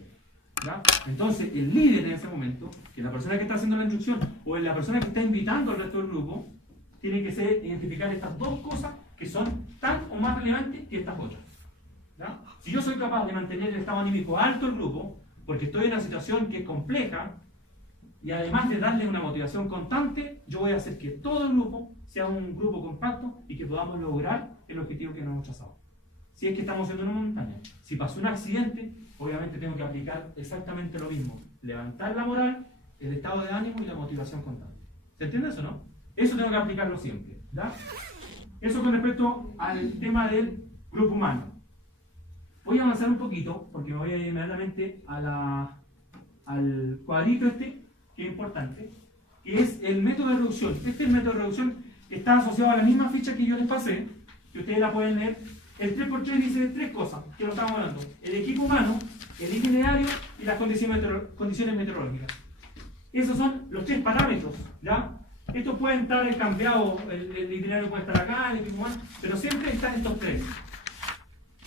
¿ya? Entonces, el líder en ese momento, que es la persona que está haciendo la instrucción, o la persona que está invitando al resto del grupo, tiene que identificar estas dos cosas que son tan o más relevantes que estas otras, ¿ya? Si yo soy capaz de mantener el estado anímico alto del grupo, porque estoy en una situación que es compleja, y además de darle una motivación constante, yo voy a hacer que todo el grupo sea un grupo compacto y que podamos lograr el objetivo que nos hemos trazado. Si es que estamos haciendo una montaña, si pasó un accidente, obviamente tengo que aplicar exactamente lo mismo. Levantar la moral, el estado de ánimo y la motivación constante. ¿Se entiende eso, no? Eso tengo que aplicarlo siempre, ¿ya? Eso con respecto al tema del grupo humano. Voy a avanzar un poquito, porque me voy a ir inmediatamente a al cuadrito este, que es importante, que es el método de reducción. Este es el método de reducción que está asociado a la misma ficha que yo les pasé, que ustedes la pueden leer. El 3x3 dice tres cosas, que lo estamos hablando: el equipo humano, el itinerario y las condiciones meteorológicas. Esos son los tres parámetros, ¿ya? Estos pueden estar cambiados, el itinerario puede estar acá, el equipo humano, pero siempre están estos tres.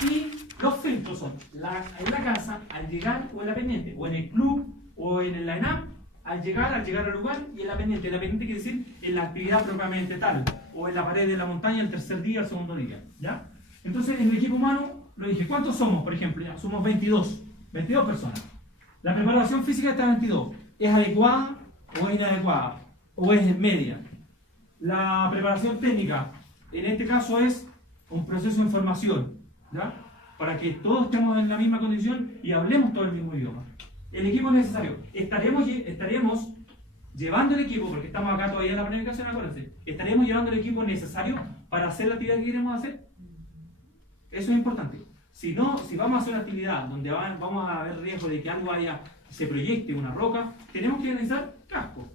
Y los filtros son en la casa, al llegar, o en la pendiente, o en el club, o en el line-up, al llegar al lugar, y en la pendiente. La pendiente quiere decir en la actividad propiamente tal, o en la pared de la montaña el tercer día, el segundo día, ¿ya? Entonces, en el equipo humano, lo dije, ¿cuántos somos, por ejemplo? Ya, somos 22 personas. La preparación física está 22. ¿Es adecuada o es inadecuada? ¿O es media? La preparación técnica, en este caso, es un proceso de información, ¿ya? Para que todos estemos en la misma condición y hablemos todo el mismo idioma. El equipo es necesario. Estaremos llevando el equipo, porque estamos acá todavía en la planificación, acuérdense. Estaremos llevando el equipo necesario para hacer la actividad que queremos hacer. Eso es importante. Si vamos a hacer una actividad donde vamos a haber riesgo de que algo se proyecte una roca, tenemos que necesitar casco,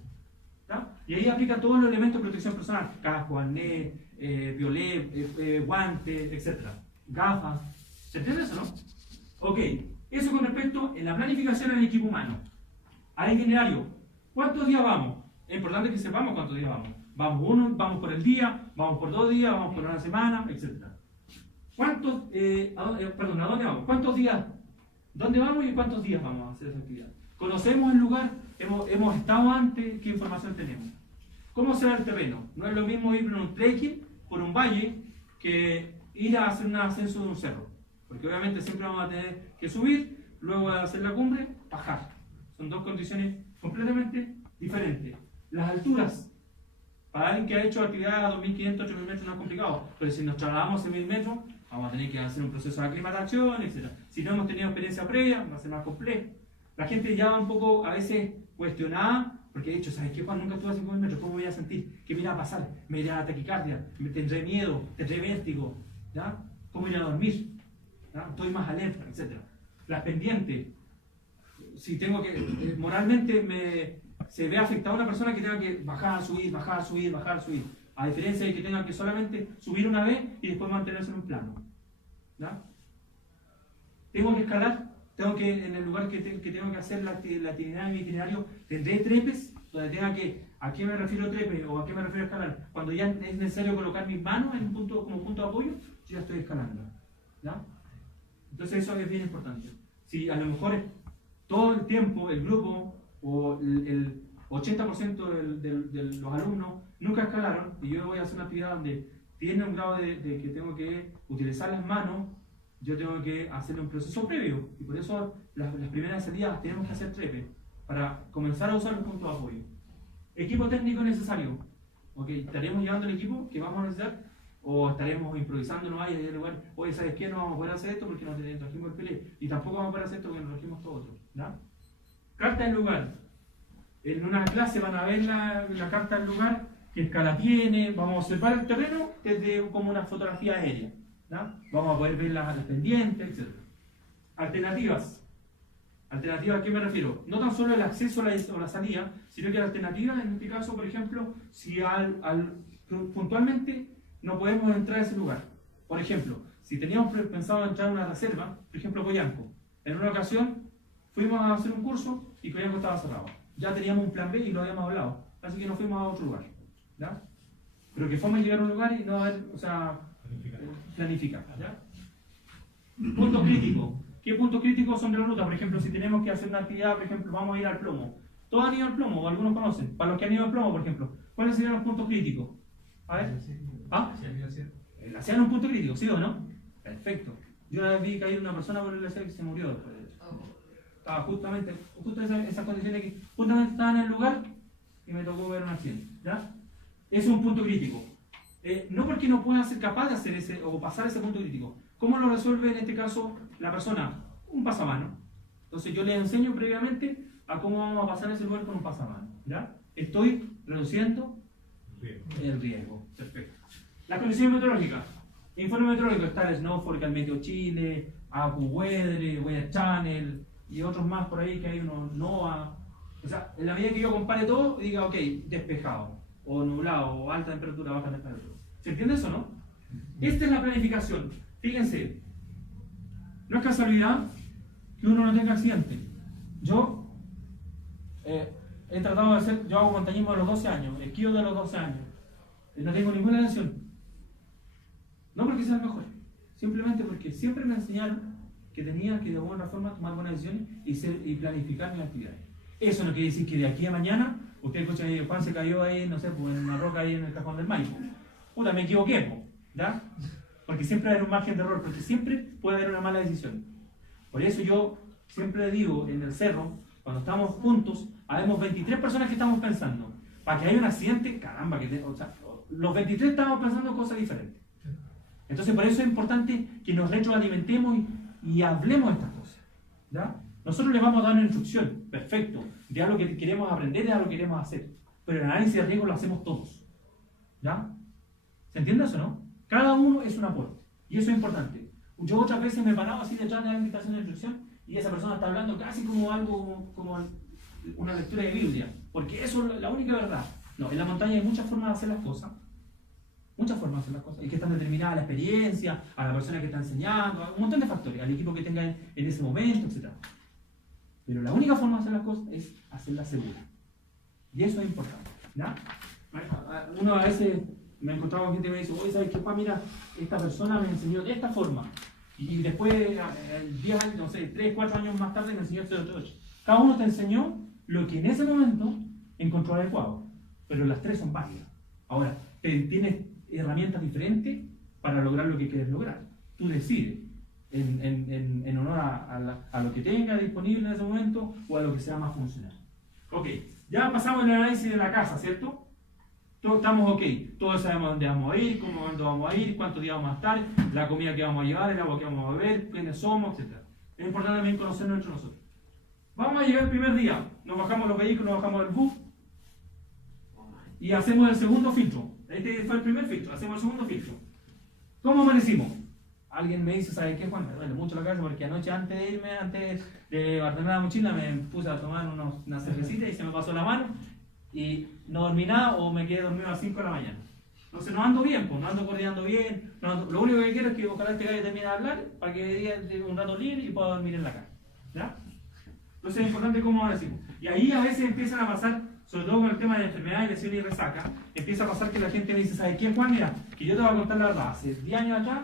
¿tá? Y ahí aplican todos los elementos de protección personal: casco, arnés, violet, guantes, etc. Gafas. ¿Se entiende eso, no? Ok, eso con respecto a la planificación del equipo humano. Al itinerario, ¿cuántos días vamos? Es importante que sepamos cuántos días vamos. Vamos por el día, vamos por 2 días, vamos por una semana, etc. ¿A dónde vamos? ¿Cuántos días? ¿Dónde vamos y cuántos días vamos a hacer esa actividad? ¿Conocemos el lugar? ¿Hemos estado antes? ¿Qué información tenemos? ¿Cómo será el terreno? No es lo mismo ir por un trekking, por un valle, que ir a hacer un ascenso de un cerro. Porque obviamente siempre vamos a tener que subir, luego de hacer la cumbre, bajar. Son dos condiciones completamente diferentes. Las alturas. Para alguien que ha hecho actividad a 2.500, 8.000 metros no es complicado, pero si nos trasladamos a 1.000 metros, vamos a tener que hacer un proceso de aclimatación, etc. Si no hemos tenido experiencia previa, va a ser más complejo. La gente ya va un poco a veces cuestionada, porque ha dicho, ¿sabes qué, Juan? Nunca estuve a 5.000 metros, ¿cómo me voy a sentir? ¿Qué me irá a pasar? ¿Me irá a taquicardia? ¿Tendré miedo? ¿Tendré vértigo? ¿Ya? ¿Cómo iré a dormir? ¿Ya? ¿Estoy más alerta? Etc. Las pendientes. Si tengo que, moralmente se ve afectada una persona que tenga que bajar, subir, bajar, subir, bajar, subir. A diferencia de que tenga que solamente subir una vez y después mantenerse en un plano. ¿Ya? Tengo que escalar, en el lugar que tengo que hacer la actividad de mi itinerario, tendré trepes, donde tenga que, ¿a qué me refiero trepe o a qué me refiero a escalar? Cuando ya es necesario colocar mis manos en como punto de apoyo, yo ya estoy escalando. ¿Ya? Entonces eso es bien importante. Si a lo mejor todo el tiempo el grupo o el 80% de los alumnos nunca escalaron, y yo voy a hacer una actividad donde tiene un grado de que tengo que utilizar las manos, yo tengo que hacer un proceso previo, y por eso las primeras salidas tenemos que hacer trepe para comenzar a usar los puntos de apoyo. Equipo técnico necesario. Okay, estaremos llevando el equipo que vamos a necesitar, o estaremos improvisando, no hay en el lugar, oye, ¿sabes qué? No vamos a poder hacer esto porque no trajimos el pelé, y tampoco vamos a poder hacer esto porque nos trajimos todo otro. ¿Ya? Carta del lugar. En una clase van a ver la carta del lugar, qué escala tiene, vamos a observar el terreno desde como una fotografía aérea. ¿Ya? Vamos a poder ver las pendientes, etc. Alternativas. ¿Alternativas a qué me refiero? No tan solo el acceso o la salida, sino que alternativas, en este caso, por ejemplo, si puntualmente no podemos entrar a ese lugar. Por ejemplo, si teníamos pensado entrar a una reserva, por ejemplo, Coyanco. En una ocasión fuimos a hacer un curso y Coyanco estaba cerrado. Ya teníamos un plan B y lo habíamos hablado, así que nos fuimos a otro lugar. ¿Ya? Pero que fuimos a llegar a un lugar y no haber, planificar. ¿Ya? Puntos críticos. ¿Qué puntos críticos son de la ruta? Por ejemplo, si tenemos que hacer una actividad, por ejemplo, vamos a ir al plomo. Todos han ido al plomo, o algunos conocen. Para los que han ido al plomo, por ejemplo, ¿cuáles serían los puntos críticos? A ver. ¿Ah? El glaciar es un punto crítico, ¿sí o no? Perfecto. Yo una vez vi caer una persona por el glaciar que se murió después de eso. Estaba justamente esas condiciones que justamente estaban en el lugar y me tocó ver un accidente. ¿Ya? Es un punto crítico. No porque no pueda ser capaz de hacer ese o pasar ese punto crítico. ¿Cómo lo resuelve en este caso la persona? Un pasamano. Entonces yo les enseño previamente a cómo vamos a pasar ese lugar con un pasamano. ¿Ya? Estoy reduciendo el riesgo. Perfecto. Las condiciones meteorológicas. Informe meteorológico está el Snowfall, el Meteo Chile, AccuWeather, Weather Channel, y otros más por ahí que hay unos NOAA. O sea, en la medida que yo compare todo, diga, ok, despejado, o nublado, o alta temperatura, baja temperatura. ¿Se entiende eso, no? Esta es la planificación. Fíjense, no es casualidad que uno no tenga accidente. Yo he tratado de hacer, yo hago montañismo de los 12 años, esquío de los 12 años, y no tengo ninguna lesión. No porque sea el mejor, simplemente porque siempre me enseñaron que tenía que de buena forma tomar buenas decisiones y planificar mis actividades. Eso no quiere decir que de aquí a mañana, usted escucha que Juan se cayó ahí, no sé, pues en una roca ahí en el cajón del Maipo. Puta, me equivoqué, ¿ya? Porque siempre hay un margen de error, porque siempre puede haber una mala decisión. Por eso yo siempre digo, en el cerro, cuando estamos juntos, habemos 23 personas que estamos pensando. Para que haya un accidente, caramba, o sea, los 23 estamos pensando cosas diferentes. Entonces, por eso es importante que nos retroalimentemos y hablemos de estas cosas, ¿ya? Nosotros les vamos a dar una instrucción, perfecto, de algo que queremos aprender, de algo que queremos hacer. Pero el análisis de riesgo lo hacemos todos, ¿ya? ¿Se entiende eso, no? Cada uno es un aporte, y eso es importante. Yo otras veces me he parado así detrás de alguien que está haciendo la instrucción, y esa persona está hablando casi como algo, como una lectura de Biblia, porque eso es la única verdad. No, en la montaña hay muchas formas de hacer las cosas, y que están determinadas a la experiencia, a la persona que está enseñando, a un montón de factores, al equipo que tenga en ese momento, etc. Pero la única forma de hacer las cosas es hacerlas seguras. Y eso es importante, ¿ya? Uno a veces me he encontrado con gente que me dice, oye, ¿sabes qué, Juan? Mira, esta persona me enseñó de esta forma. Y después, 10 años, no sé, 3, 4 años más tarde me enseñó esto de otro. Cada uno te enseñó lo que en ese momento encontró adecuado. Pero las tres son válidas. Ahora, tienes herramientas diferentes para lograr lo que quieres lograr. Tú decides en honor a lo que tengas disponible en ese momento o a lo que sea más funcional. Ok, ya pasamos el análisis de la casa, ¿cierto? Todos estamos ok, todos sabemos dónde vamos a ir, cómo vamos a ir, cuántos días vamos a estar, la comida que vamos a llevar, el agua que vamos a beber, quiénes somos, etc. Es importante también conocernos entre nosotros. Vamos a llegar el primer día, nos bajamos los vehículos, nos bajamos del bus y hacemos el segundo filtro. Este fue el primer filtro, hacemos el segundo filtro. ¿Cómo amanecimos? Alguien me dice, ¿sabes qué, Juan? Me duele mucho la cabeza porque anoche antes de irme, antes de ordenar la mochila, me puse a tomar una cervecita y se me pasó la mano y no dormí nada o me quedé dormido a las 5 de la mañana. Entonces no ando bien, pues, no ando coordinando bien. Lo único que quiero es que ojalá este gallo termine de hablar para que dé un rato libre y pueda dormir en la casa. ¿Ya? Entonces es importante cómo amanecimos. Y ahí a veces empiezan a pasar, sobre todo con el tema de enfermedades, lesión y resaca, empieza a pasar que la gente me dice, ¿sabes qué, Juan? Mira, que yo te voy a contar la verdad. Hace 10 años atrás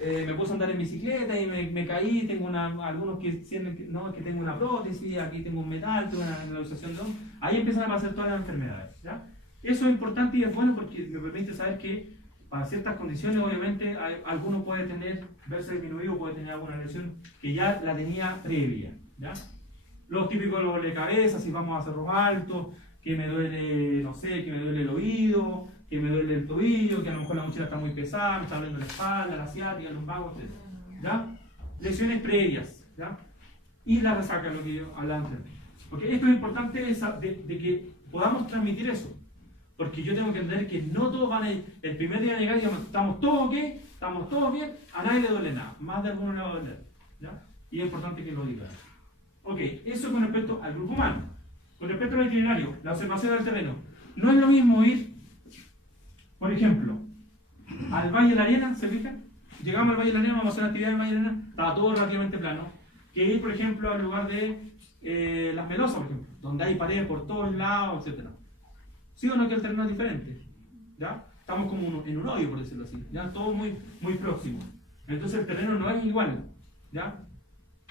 me puse a andar en bicicleta y me caí, tengo algunos que sienten que, no, que tengo una prótesis, aquí tengo un metal, tengo una luxación de hombro. Ahí empiezan a pasar todas las enfermedades, ¿ya? Eso es importante y es bueno porque me permite saber que para ciertas condiciones, obviamente, alguno puede verse disminuido, puede tener alguna lesión que ya la tenía previa, ¿ya? Los típicos dolores de cabeza, si vamos a cerros altos, que me duele, no sé, que me duele el oído, que me duele el tobillo, que a lo mejor la mochila está muy pesada, me está doliendo la espalda, la ciática, el lumbago, etc. ¿Ya? Lesiones previas, ¿ya? Y la resaca, lo que yo hablaba antes. Porque esto es importante de que podamos transmitir eso. Porque yo tengo que entender que no todos van a ir, el primer día de llegar y digamos, estamos todos ok, estamos todos bien, a nadie le duele nada, más de alguno le va a doler, ¿ya? Y es importante que lo digan. Ok, eso con respecto al grupo humano. Con respecto al itinerario, la observación del terreno. No es lo mismo ir, por ejemplo, al Valle de la Arena, ¿se fijan? Llegamos al Valle de la Arena, vamos a hacer actividad en el Valle de la Arena, estaba todo relativamente plano. Que ir, por ejemplo, al lugar de Las Melosas, por ejemplo, donde hay paredes por todos lados, etc. ¿Sí o no que el terreno es diferente? ¿Ya? Estamos como en un hoyo, por decirlo así, ¿ya? Todo muy, muy próximo. Entonces el terreno no es igual, ¿ya?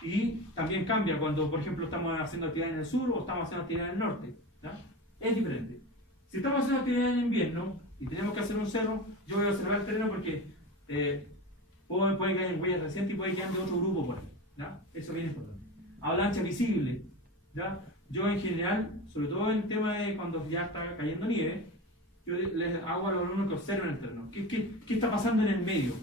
Y también cambia cuando, por ejemplo, estamos haciendo actividad en el sur o estamos haciendo actividad en el norte, ¿ya? Es diferente. Si estamos haciendo actividad en invierno y tenemos que hacer un cerro, yo voy a observar el terreno porque puede caer en huellas recientes y puede caer de otro grupo por ahí, ¿ya? Eso es bien importante. Avalancha visible, ¿ya? Yo en general, sobre todo en el tema de cuando ya está cayendo nieve, yo les hago a los alumnos que observen el terreno. ¿Qué está pasando en el medio?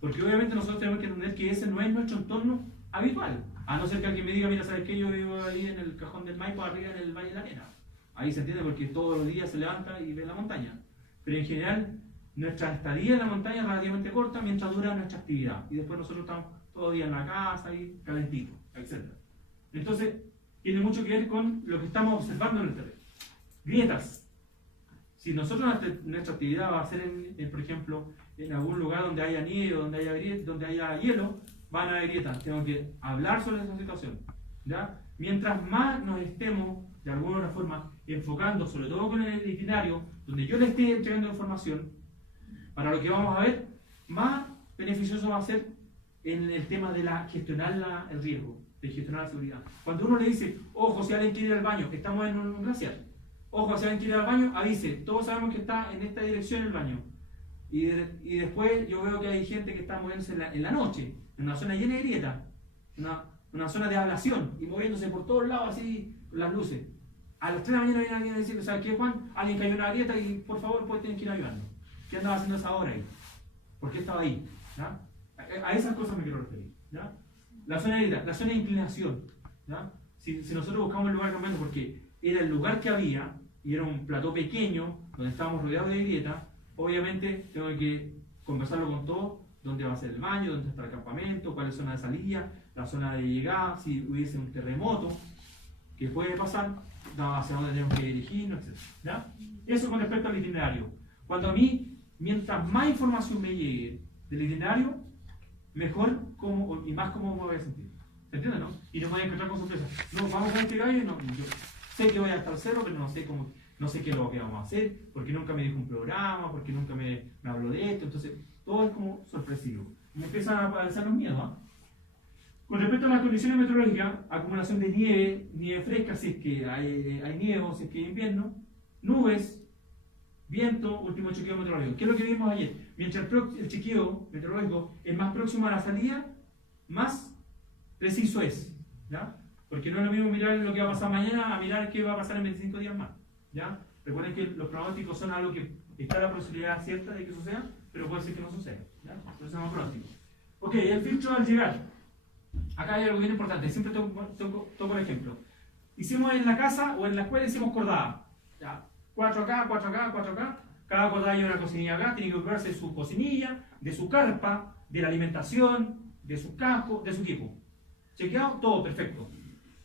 Porque obviamente nosotros tenemos que entender que ese no es nuestro entorno habitual. A no ser que alguien me diga, mira, ¿sabes qué? Yo vivo ahí en el cajón del Maipo, arriba en el Valle de la Arena. Ahí se entiende porque todos los días se levanta y ve la montaña. Pero en general, nuestra estadía en la montaña es relativamente corta mientras dura nuestra actividad. Y después nosotros estamos todo el día en la casa, ahí calentito, etc. Entonces, tiene mucho que ver con lo que estamos observando en el terreno. Grietas. Si nosotros nuestra actividad va a ser, por ejemplo, en algún lugar donde haya nieve, donde haya hielo, van a haber grietas. Tengo que hablar sobre esa situación, ¿ya? Mientras más nos estemos, de alguna otra forma, enfocando, sobre todo con el itinerario, donde yo le esté entregando información, para lo que vamos a ver, más beneficioso va a ser en el tema de gestionar el riesgo, de gestionar la seguridad. Cuando uno le dice, ojo, si alguien quiere ir al baño, estamos en un glaciar, ojo, si alguien quiere ir al baño, avise, todos sabemos que está en esta dirección el baño. Y después yo veo que hay gente que está moviéndose en la noche, en una zona llena de grietas, una zona de ablación, y moviéndose por todos lados así, con las luces. A las 3 de la mañana viene alguien a decir, ¿sabes qué, Juan? Alguien cayó en una grieta y por favor, pues tienen que ir ayudando. ¿Qué andaba haciendo esa hora ahí? ¿Por qué estaba ahí? ¿Ya? A esas cosas me quiero referir. ¿Ya? La zona de grieta, la zona de inclinación. ¿Ya? Si nosotros buscamos el lugar cambiando porque era el lugar que había, y era un plató pequeño, donde estábamos rodeados de grieta, obviamente tengo que conversarlo con todos, dónde va a ser el baño, dónde está el campamento, cuál es la zona de salida, la zona de llegada, si hubiese un terremoto, que puede pasar, hacia dónde tenemos que dirigirnos, etc. ¿Ya? Eso con respecto al itinerario. Cuando a mí, mientras más información me llegue del itinerario, mejor y más cómo me voy a sentir. ¿Se entiende, no? Y no me voy a encontrar con sorpresas. No, vamos a este gallo, no, yo sé que voy a estar cero, pero no sé cómo. No sé qué es lo que vamos a hacer, porque nunca me dijo un programa, porque nunca me habló de esto, entonces todo es como sorpresivo. Me empiezan a aparecer los miedos. ¿Eh? Con respecto a las condiciones meteorológicas, acumulación de nieve fresca si es que hay nieve o si es que hay invierno, nubes, viento, último chequeo meteorológico. ¿Qué es lo que vimos ayer? Mientras el chequeo meteorológico es más próximo a la salida, más preciso es. ¿Ya? Porque no es lo mismo mirar lo que va a pasar mañana a mirar qué va a pasar en 25 días más. ¿Ya? Recuerden que los pronósticos son algo que está la posibilidad cierta de que suceda, pero puede ser que no suceda. ¿Ya? Entonces son pronósticos. Ok, el filtro al llegar. Acá hay algo bien importante, siempre toco el ejemplo. Hicimos en la casa o en la escuela hicimos cordada. ¿Ya? 4 acá, 4 acá, 4 acá. Cada cordada lleva una cocinilla acá, tiene que ocuparse de su cocinilla, de su carpa, de la alimentación, de su casco, de su equipo. ¿Chequeado? Todo perfecto.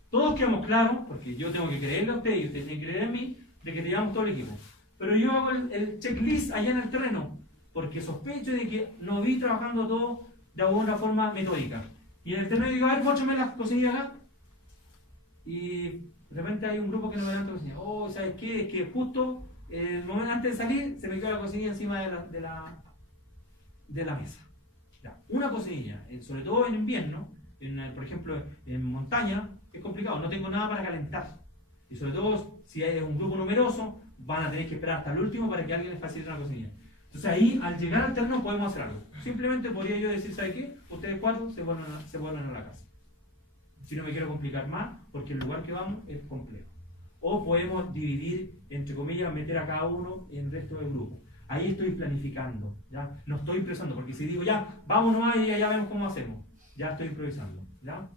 Todos quedamos claros, porque yo tengo que creerle a usted y usted tiene que creer en mí, de que llevamos todo el equipo. Pero yo hago el checklist allá en el terreno, porque sospecho de que no vi trabajando todo de alguna forma metódica. Y en el terreno digo, a ver, muéstrame las cocinillas acá. Y de repente hay un grupo que no me da la cocinilla. Oh, ¿sabes qué? Es que justo el momento antes de salir se me quedó la cocinilla encima de la mesa. Ya. Una cocinilla, sobre todo en invierno, por ejemplo en montaña, es complicado, no tengo nada para calentar. Y sobre todo si hay un grupo numeroso, van a tener que esperar hasta el último para que alguien les facilite una cocinilla. Entonces ahí, al llegar al terreno, podemos hacer algo. Simplemente podría yo decir, ¿sabe qué? Ustedes 4 se vuelven a la casa. Si no me quiero complicar más, porque el lugar que vamos es complejo. O podemos dividir, entre comillas, meter a cada uno en el resto del grupo. Ahí estoy planificando, ¿ya? No estoy improvisando, porque si digo ya, vámonos ahí y ya vemos cómo hacemos, ya estoy improvisando, ¿ya?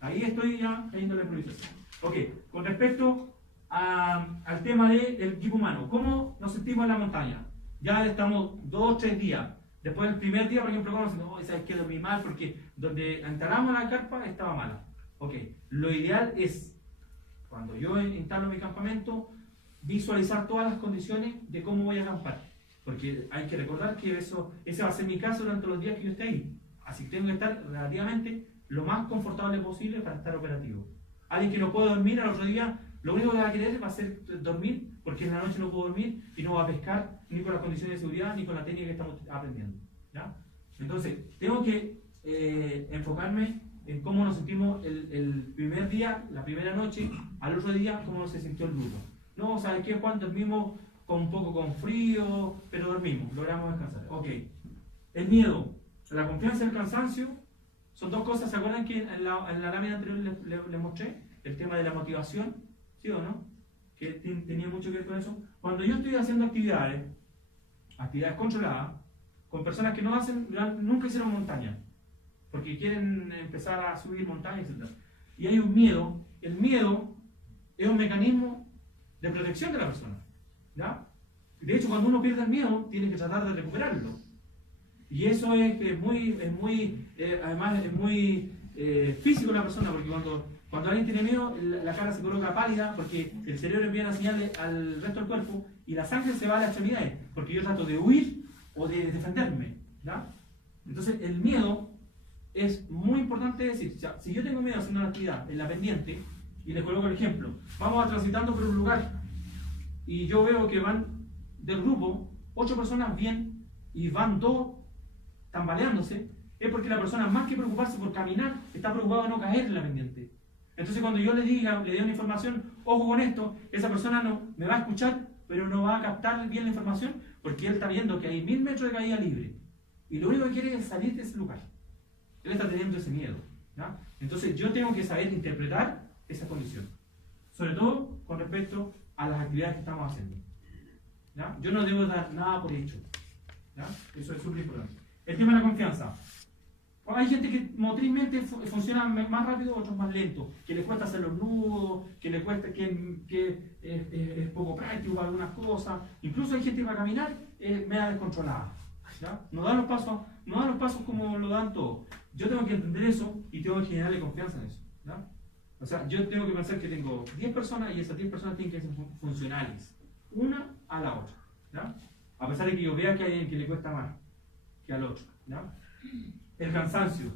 Ahí estoy ya cayendo la improvisación. Ok, con respecto al tema del equipo humano, ¿cómo nos sentimos en la montaña? Ya estamos 2 o 3 días. Después del primer día, por ejemplo, vamos diciendo, ¿sabes qué? Dormí mal porque donde instalamos la carpa estaba mala. Ok, lo ideal es, cuando yo instalo mi campamento, visualizar todas las condiciones de cómo voy a acampar. Porque hay que recordar que ese va a ser mi caso durante los días que yo esté ahí. Así que tengo que estar relativamente lo más confortable posible para estar operativo. Alguien que no puede dormir al otro día, lo único que va a querer va a ser dormir, porque en la noche no puedo dormir y no va a pescar ni con las condiciones de seguridad ni con la técnica que estamos aprendiendo. ¿Ya? Entonces, tengo que enfocarme en cómo nos sentimos el primer día, la primera noche, al otro día, cómo se sintió el grupo. No, ¿sabes qué, Juan? Dormimos un poco con frío, pero dormimos, logramos descansar. Ok. El miedo, la confianza y el cansancio son 2 cosas. ¿Se acuerdan que en la lámina anterior les mostré el tema de la motivación? ¿Sí o no? Que tenía mucho que ver con eso. Cuando yo estoy haciendo actividades controladas, con personas que nunca hicieron montaña, porque quieren empezar a subir montañas, etc. Y hay un miedo. El miedo es un mecanismo de protección de la persona. ¿Ya? De hecho, cuando uno pierde el miedo, tiene que tratar de recuperarlo. Y eso además es muy físico en la persona, porque cuando alguien tiene miedo, la cara se coloca pálida, porque el cerebro envía una señal al resto del cuerpo y la sangre se va a las extremidades, porque yo trato de huir o de defenderme. ¿Ya? Entonces, el miedo es muy importante decir. O sea, si yo tengo miedo haciendo una actividad en la pendiente, y les coloco el ejemplo, vamos transitando por un lugar y yo veo que van del grupo 8 personas bien y van 2 tambaleándose, es porque la persona, más que preocuparse por caminar, está preocupada de no caer en la pendiente. Entonces, cuando yo le dé una información, ojo con esto, esa persona no me va a escuchar, pero no va a captar bien la información, porque él está viendo que hay 1000 metros de caída libre y lo único que quiere es salir de ese lugar. Él está teniendo ese miedo. ¿Ya? Entonces, yo tengo que saber interpretar esa condición, sobre todo con respecto a las actividades que estamos haciendo. ¿Ya? Yo no debo dar nada por hecho. ¿Ya? Eso es súper importante. El tema de la confianza. Hay gente que motrizmente funciona más rápido, otros más lento, que le cuesta hacer los nudos, que le cuesta, que es poco práctico para algunas cosas. Incluso hay gente que va a caminar media descontrolada. ¿Ya? No da los pasos como lo dan todos. Yo tengo que entender eso y tengo que generarle confianza en eso. ¿Ya? O sea, yo tengo que pensar que tengo 10 personas y esas 10 personas tienen que ser funcionales, una a la otra. ¿Ya? A pesar de que yo vea que hay alguien que le cuesta más que al otro. ¿Ya? El cansancio.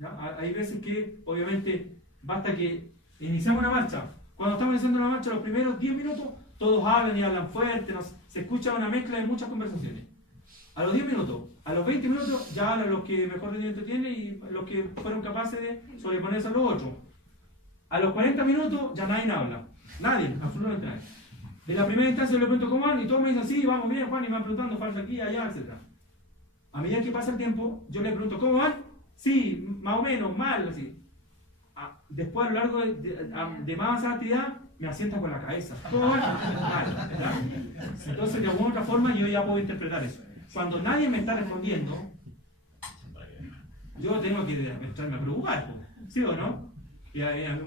¿Ya? Hay veces que, obviamente, basta que iniciamos una marcha. Cuando estamos iniciando una marcha, los primeros 10 minutos, todos hablan y hablan fuerte, se escucha una mezcla de muchas conversaciones. A los 10 minutos, a los 20 minutos, ya hablan los que mejor rendimiento tienen y los que fueron capaces de sobreponerse a los otros. A los 40 minutos, ya nadie habla. Nadie, absolutamente nadie. De la primera instancia yo le pregunto cómo van y todos me dicen, sí, vamos bien, Juan, y me van preguntando, falta aquí, allá, etc. A medida que pasa el tiempo, yo le pregunto, ¿cómo van? Sí, más o menos, mal, así. Después, a lo largo de más avanzada actividad, me asienta con la cabeza. ¿Cómo van? Mal, ¿verdad? Entonces, de alguna otra forma, yo ya puedo interpretar eso. Cuando nadie me está respondiendo, yo tengo que entrarme a preocupar, ¿sí o no? Y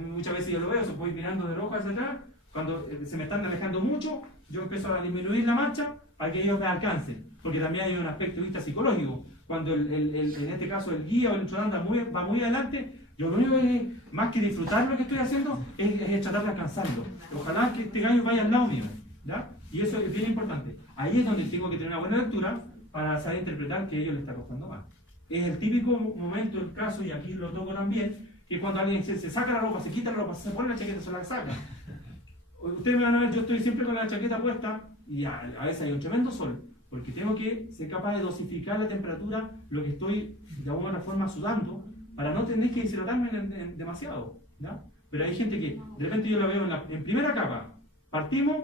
muchas veces yo lo veo, se voy mirando de rojo hacia atrás, cuando se me están alejando mucho, yo empiezo a disminuir la marcha para que ellos me alcancen. Porque también hay un aspecto de vista psicológico. Cuando en este caso el guía o el entrenador va muy adelante, yo lo único que, más que disfrutar lo que estoy haciendo, es tratar de alcanzarlo. Ojalá que este gallo vaya al lado mío. ¿Ya? Y eso es bien importante. Ahí es donde tengo que tener una buena lectura para saber interpretar que a ellos les está costando más. Es el típico momento, el caso, y aquí lo toco también, que cuando alguien se saca la ropa, se quita la ropa, se pone la chaqueta, se la saca. Ustedes me van a ver, yo estoy siempre con la chaqueta puesta y a veces hay un tremendo sol. Porque tengo que ser capaz de dosificar la temperatura, lo que estoy de alguna otra forma sudando, para no tener que deshidratarme demasiado. ¿Ya? Pero hay gente que de repente yo la veo en primera capa, partimos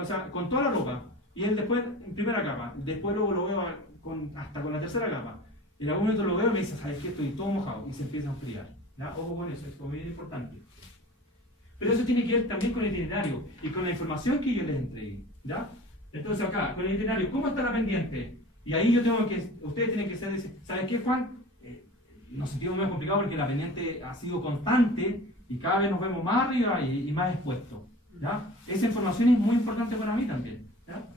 o sea, con toda la ropa, y él después en primera capa, después luego lo veo hasta con la tercera capa. Y en algún momento lo veo y me dice, ¿sabes qué? Estoy todo mojado, y se empieza a enfriar. ¿Ya? Ojo con eso, es muy importante. Pero eso tiene que ver también con el itinerario y con la información que yo les entregué. ¿Ya? Entonces acá, con el itinerario, ¿cómo está la pendiente? Y ahí ustedes tienen que decir, ¿sabes qué, Juan? Nos sentimos más complicados porque la pendiente ha sido constante y cada vez nos vemos más arriba y más expuestos. ¿Ya? Esa información es muy importante para mí también. ¿Ya?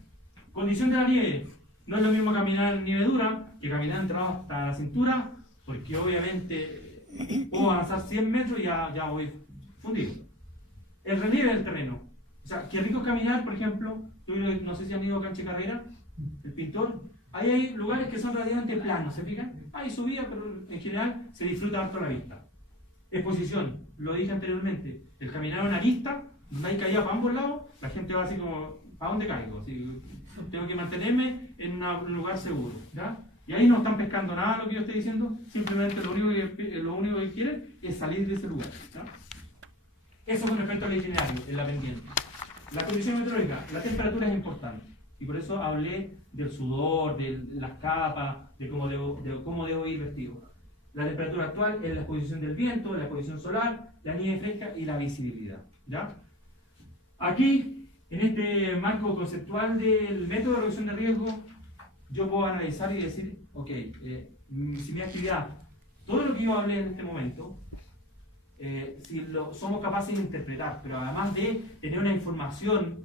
Condición de la nieve. No es lo mismo caminar en nieve dura que caminar entrado hasta la cintura, porque obviamente puedo avanzar 100 metros y ya voy fundido. El relieve del terreno. O sea, qué rico caminar, por ejemplo, no sé si han ido a Cancha Carrera, el Pintor. Ahí hay lugares que son relativamente planos, ¿se fijan? Hay subida, pero en general se disfruta harto la vista. Exposición, lo dije anteriormente, el caminar a una arista, donde hay caída para ambos lados, la gente va así como, ¿a dónde caigo? Así, tengo que mantenerme en un lugar seguro. ¿Ya? Y ahí no están pescando nada lo que yo estoy diciendo, simplemente lo único que quieren es salir de ese lugar. ¿Ya? Eso con respecto al itinerario, en la pendiente. La condición meteorológica, la temperatura es importante. Y por eso hablé del sudor, de las capas, de cómo debo ir vestido. La temperatura actual es la exposición del viento, la exposición solar, la nieve fresca y la visibilidad. ¿Ya? Aquí, en este marco conceptual del método de reducción de riesgo, yo puedo analizar y decir, ok, si mi actividad, todo lo que yo hablé en este momento, si lo somos capaces de interpretar, pero además de tener una información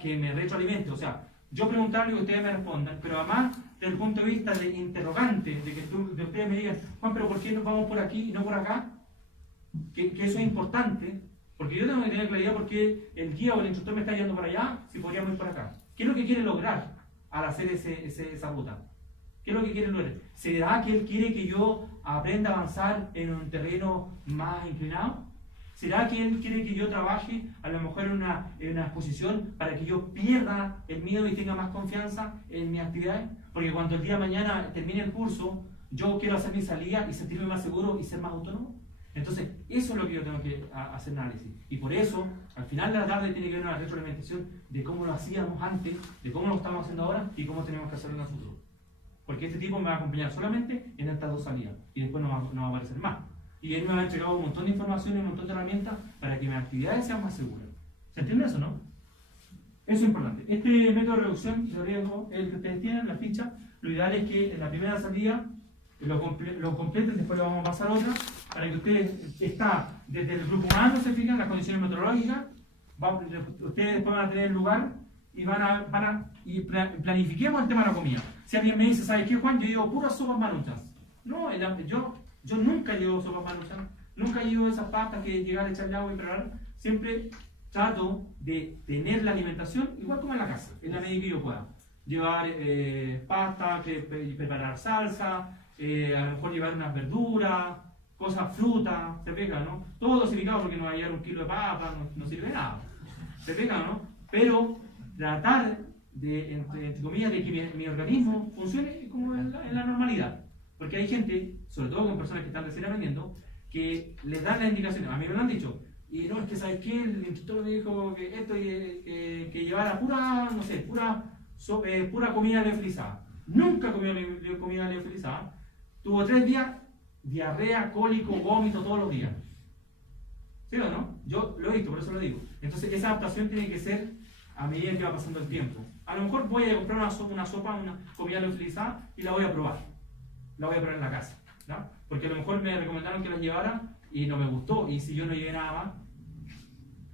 que me retroalimente, o sea, yo preguntarle y ustedes me respondan, pero además desde el punto de vista de interrogante, de que ustedes me digan, Juan, pero ¿por qué nos vamos por aquí y no por acá? Que eso es importante, porque yo tengo que tener claridad por qué el guía o el instructor me está yendo para allá, si podríamos ir por acá. ¿Qué es lo que quiere lograr al hacer esa ruta? ¿Qué es lo que quiere lograr? ¿Será que él quiere que yo aprenda a avanzar en un terreno más inclinado? ¿Será que él quiere que yo trabaje a lo mejor en una exposición para que yo pierda el miedo y tenga más confianza en mis actividades? Porque cuando el día de mañana termine el curso, yo quiero hacer mi salida y sentirme más seguro y ser más autónomo. Entonces, eso es lo que yo tengo que hacer análisis. Y por eso, al final de la tarde tiene que haber una retroalimentación de cómo lo hacíamos antes, de cómo lo estamos haciendo ahora y cómo tenemos que hacerlo en el futuro. Porque este tipo me va a acompañar solamente en estas 2 salidas y después no va a aparecer más. Y él me ha entregado un montón de información y un montón de herramientas para que mis actividades sean más seguras. ¿Se entiende eso, no? Eso es importante. Este método de reducción de riesgo, el que ustedes tienen, la ficha, lo ideal es que en la primera salida lo completen, después lo vamos a pasar a otra, para que ustedes está desde el grupo A, no se fijan, las condiciones meteorológicas, ustedes después van a tener el lugar y planifiquemos el tema de la comida. Si alguien me dice, ¿sabes qué, Juan? Yo llevo puras sopas maruchas. No, yo nunca llevo sopas maruchas, nunca llevo esas pastas que llegar a echarle agua y preparar. Siempre trato de tener la alimentación igual como en la casa, en la medida que yo pueda. Llevar pasta, preparar salsa, a lo mejor llevar unas verduras, cosas, frutas, se pega, ¿no? Todo dosificado porque no va a llevar 1 kilo de papa, no sirve de nada. Se pega, ¿no? Pero tratar de, entre comillas, de que mi organismo funcione como en la normalidad. Porque hay gente, sobre todo con personas que están recién aprendiendo, que les dan las indicaciones. A mí me lo han dicho. Y no, es que ¿sabes qué? El instructor me dijo que esto que llevara pura, no sé, pura comida leofilizada. Nunca comió comida leofilizada. Tuvo 3 días, diarrea, cólico, vómito todos los días. ¿Sí o no? Yo lo he visto, por eso lo digo. Entonces esa adaptación tiene que ser a medida que va pasando el tiempo. A lo mejor voy a comprar una sopa, una comida leofilizada y la voy a probar. La voy a probar en la casa. ¿No? Porque a lo mejor me recomendaron que la llevara y no me gustó. Y si yo no llevé nada más,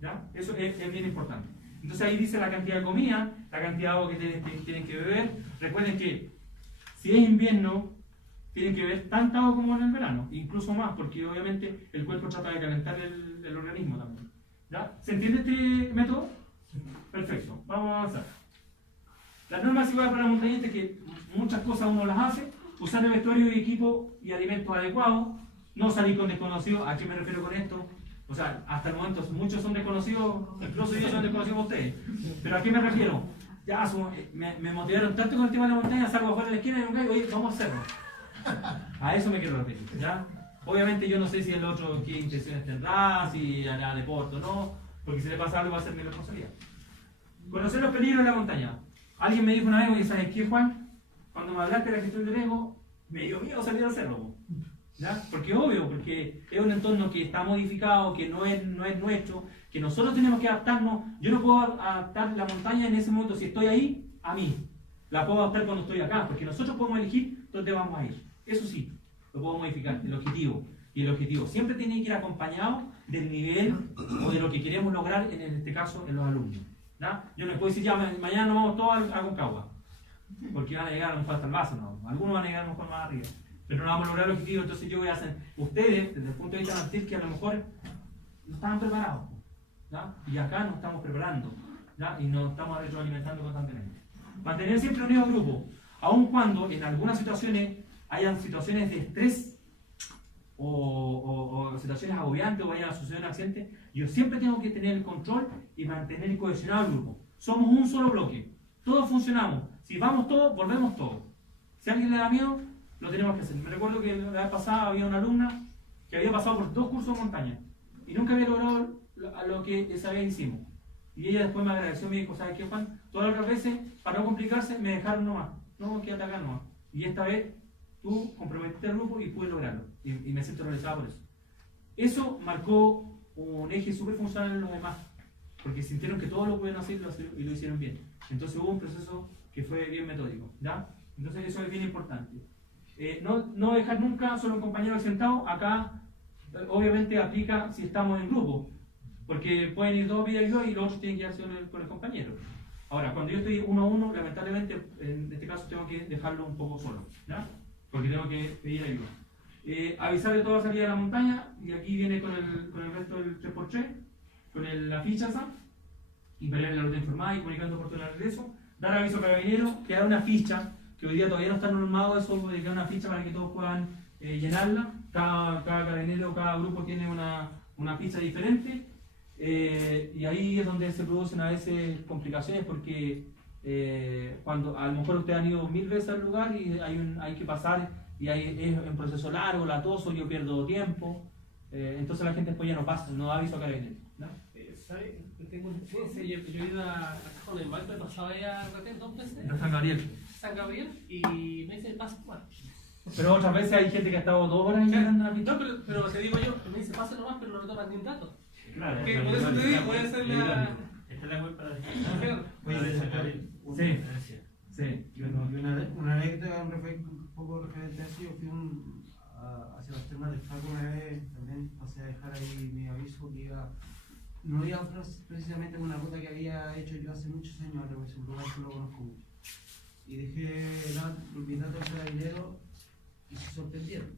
¿ya? Eso es bien importante. Entonces ahí dice la cantidad de comida, la cantidad de agua que tienen que beber. Recuerden que si es invierno, tienen que beber tanta agua como en el verano, incluso más, porque obviamente el cuerpo trata de calentar el organismo también. ¿Ya? ¿Se entiende este método? Perfecto, vamos a avanzar. Las normas iguales para los montañistas, que muchas cosas uno las hace: usar el vestuario y equipo y alimentos adecuados, no salir con desconocidos. ¿A qué me refiero con esto? O sea, hasta el momento muchos son desconocidos, incluso yo soy desconocido por ustedes. ¿Pero a qué me refiero? Ya me motivaron tanto con el tema de la montaña, salgo afuera de la esquina y digo, oye, vamos a hacerlo. A eso me quiero referir, ¿ya? Obviamente yo no sé si el otro qué intenciones tendrá, si hará deporte o no, porque si le pasa algo va a ser mi responsabilidad. Conocer los peligros de la montaña. Alguien me dijo una vez, oye, ¿sabes qué, Juan? Cuando me hablaste de la gestión del riesgo, me dio miedo salir al cerro, ¿ya? Porque obvio, porque es un entorno que está modificado, que no es nuestro, que nosotros tenemos que adaptarnos. Yo no puedo adaptar la montaña en ese momento, si estoy ahí, a mí. La puedo adaptar cuando estoy acá, porque nosotros podemos elegir dónde vamos a ir. Eso sí, lo puedo modificar, el objetivo. Y el objetivo siempre tiene que ir acompañado del nivel o de lo que queremos lograr, en este caso, en los alumnos. ¿Ya? Yo no les puedo decir, ya, mañana nos vamos todos a Concagua, porque van a llegar a lo mejor hasta el vaso, ¿no? Algunos van a llegar a lo mejor más arriba, pero no vamos a lograr el objetivo. Entonces yo voy a hacer, ustedes, desde el punto de vista mercantil, que a lo mejor no estaban preparados, ¿ya? Y acá nos estamos preparando, ¿ya? Y nos estamos retroalimentando constantemente. Mantener siempre unido al grupo, aun cuando en algunas situaciones hayan situaciones de estrés o situaciones agobiantes o vayan a suceder un accidente, yo siempre tengo que tener el control y mantener cohesionado el grupo. Somos un solo bloque, todos funcionamos. Si vamos todos, volvemos todos. Si a alguien le da miedo, lo tenemos que hacer. Me recuerdo que la vez pasada había una alumna que había pasado por 2 cursos de montaña y nunca había logrado lo que esa vez hicimos. Y ella después me agradeció, me dijo, ¿sabes qué, Juan? Todas las otras veces, para no complicarse, me dejaron nomás. No, quédate acá nomás. Y esta vez tú comprometiste al grupo y pude lograrlo. Y me siento realizado por eso. Eso marcó un eje súper funcional en los demás, porque sintieron que todos lo pueden hacer y lo hicieron bien. Entonces hubo un proceso que fue bien metódico, ¿ya? Entonces eso es bien importante. No dejar nunca solo un compañero sentado. Acá obviamente aplica si estamos en grupo, porque pueden ir 2 vías y los otros tienen que quedarse con el compañero. Ahora, cuando yo estoy uno a uno, lamentablemente, en este caso tengo que dejarlo un poco solo, ¿ya? Porque tengo que pedir ayuda. Avisar de toda salida de la montaña, y aquí viene con el resto del 3x3, con la ficha esa, y ver la ruta informada y comunicando por todo el regreso. Dar aviso a carabineros, crear una ficha, que hoy día todavía no está normado eso, de crear una ficha para que todos puedan llenarla. Cada carabinero, cada grupo tiene una ficha diferente. Y ahí es donde se producen a veces complicaciones porque cuando a lo mejor ustedes han ido 1000 veces al lugar y hay que pasar y es un proceso largo, latoso, yo pierdo tiempo, entonces la gente después ya no pasa, no da aviso a carabineros, ¿no? ¿Sabes? Tengo una experiencia, yo he ido a Cajón del Mal, me pasaba ya retén 2 veces, En San Gabriel. San Gabriel, y me dice pasa nomás. Pero otras veces hay gente que ha estado 2 horas llenando la ficha. No, pero te digo yo, me dice pasa nomás, pero no me toman ni un dato. Claro, Que por eso te digo, voy a hacer la... Esta es la web para Sí. Sí. Yo una anécdota un poco referente a eso, yo fui hacia las termas del Faco una vez, también pasé a dejar ahí mi aviso que no iba precisamente una ruta que había hecho yo hace muchos años, ahora es un lugar que lo conozco mucho. Y dejé mis datos de carabinero y se sorprendieron.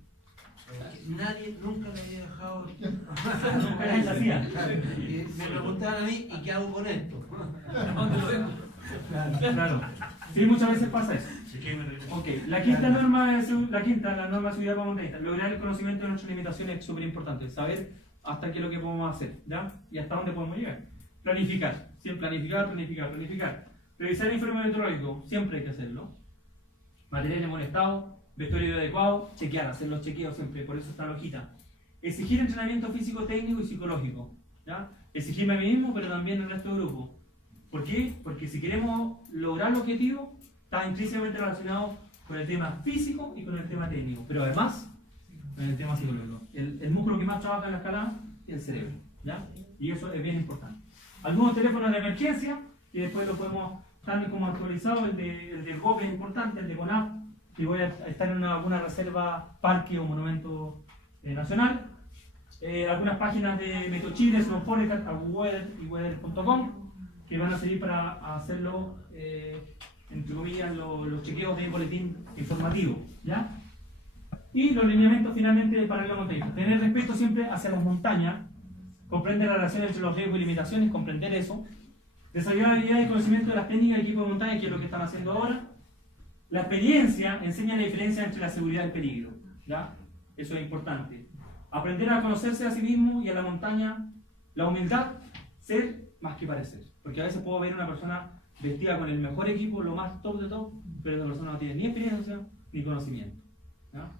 Nadie nunca le había dejado. Nunca nadie lo hacía. Y me preguntaban a mí, ¿y qué hago con esto? ¿Dónde lo dejo? Claro. Sí, muchas veces pasa eso. Ok, la quinta norma de la norma de seguridad para montañistas. Lograr el conocimiento de nuestras limitaciones es súper importante. Saber hasta qué es lo que podemos hacer, ¿ya? Y hasta dónde podemos llegar. Planificar. Siempre planificar. Revisar el informe meteorológico. Siempre hay que hacerlo. Material en buen estado. Vestuario adecuado. Chequear, hacer los chequeos siempre. Por eso está la hojita. Exigir entrenamiento físico, técnico y psicológico, ¿ya? Exigirme a mí mismo, pero también al resto del grupo. ¿Por qué? Porque si queremos lograr el objetivo, está intrínsecamente relacionado con el tema físico y con el tema técnico, pero además con el tema psicológico. El músculo que más trabaja en la escalada es el cerebro, ¿ya? Y eso es bien importante. Algunos teléfonos de emergencia, que después lo podemos dar como actualizado, el del GOP es importante, el de CONAP, que voy a estar en alguna reserva, parque o monumento nacional. Algunas páginas de Meteo Chile, Snowforecast, AgUweather y weather.com, que van a servir para hacerlo, entre comillas, los chequeos de boletín informativo, ¿ya? Y los lineamientos finalmente para la montaña. Tener respeto siempre hacia las montañas, comprender la relación entre los riesgos y limitaciones, comprender eso, desarrollar habilidades y conocimiento de las técnicas de equipo de montaña, que es lo que están haciendo ahora. La experiencia enseña la diferencia entre la seguridad y el peligro, ¿ya? Eso es importante. Aprender a conocerse a sí mismo y a la montaña, la humildad, ser más que parecer. Porque a veces puedo ver una persona vestida con el mejor equipo, lo más top de top, pero esa persona no tiene ni experiencia ni conocimiento, ¿ya?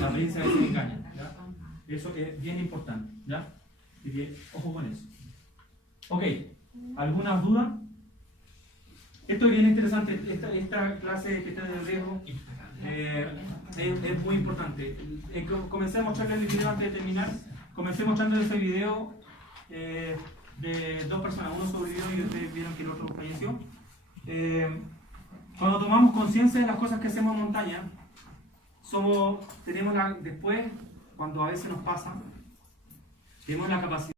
La apariencia a veces engaña, ¿ya? Eso es bien importante, ¿ya? Así que ojo con eso. Ok, ¿algunas dudas? Esto es bien interesante, esta clase que está en el riesgo es muy importante. Comencé a mostrarles el video antes de terminar. Comencé mostrándoles ese video de 2 personas, uno sobrevivió y ustedes vieron que el otro falleció. Cuando tomamos conciencia de las cosas que hacemos en montaña, tenemos después, cuando a veces nos pasa, tenemos la capacidad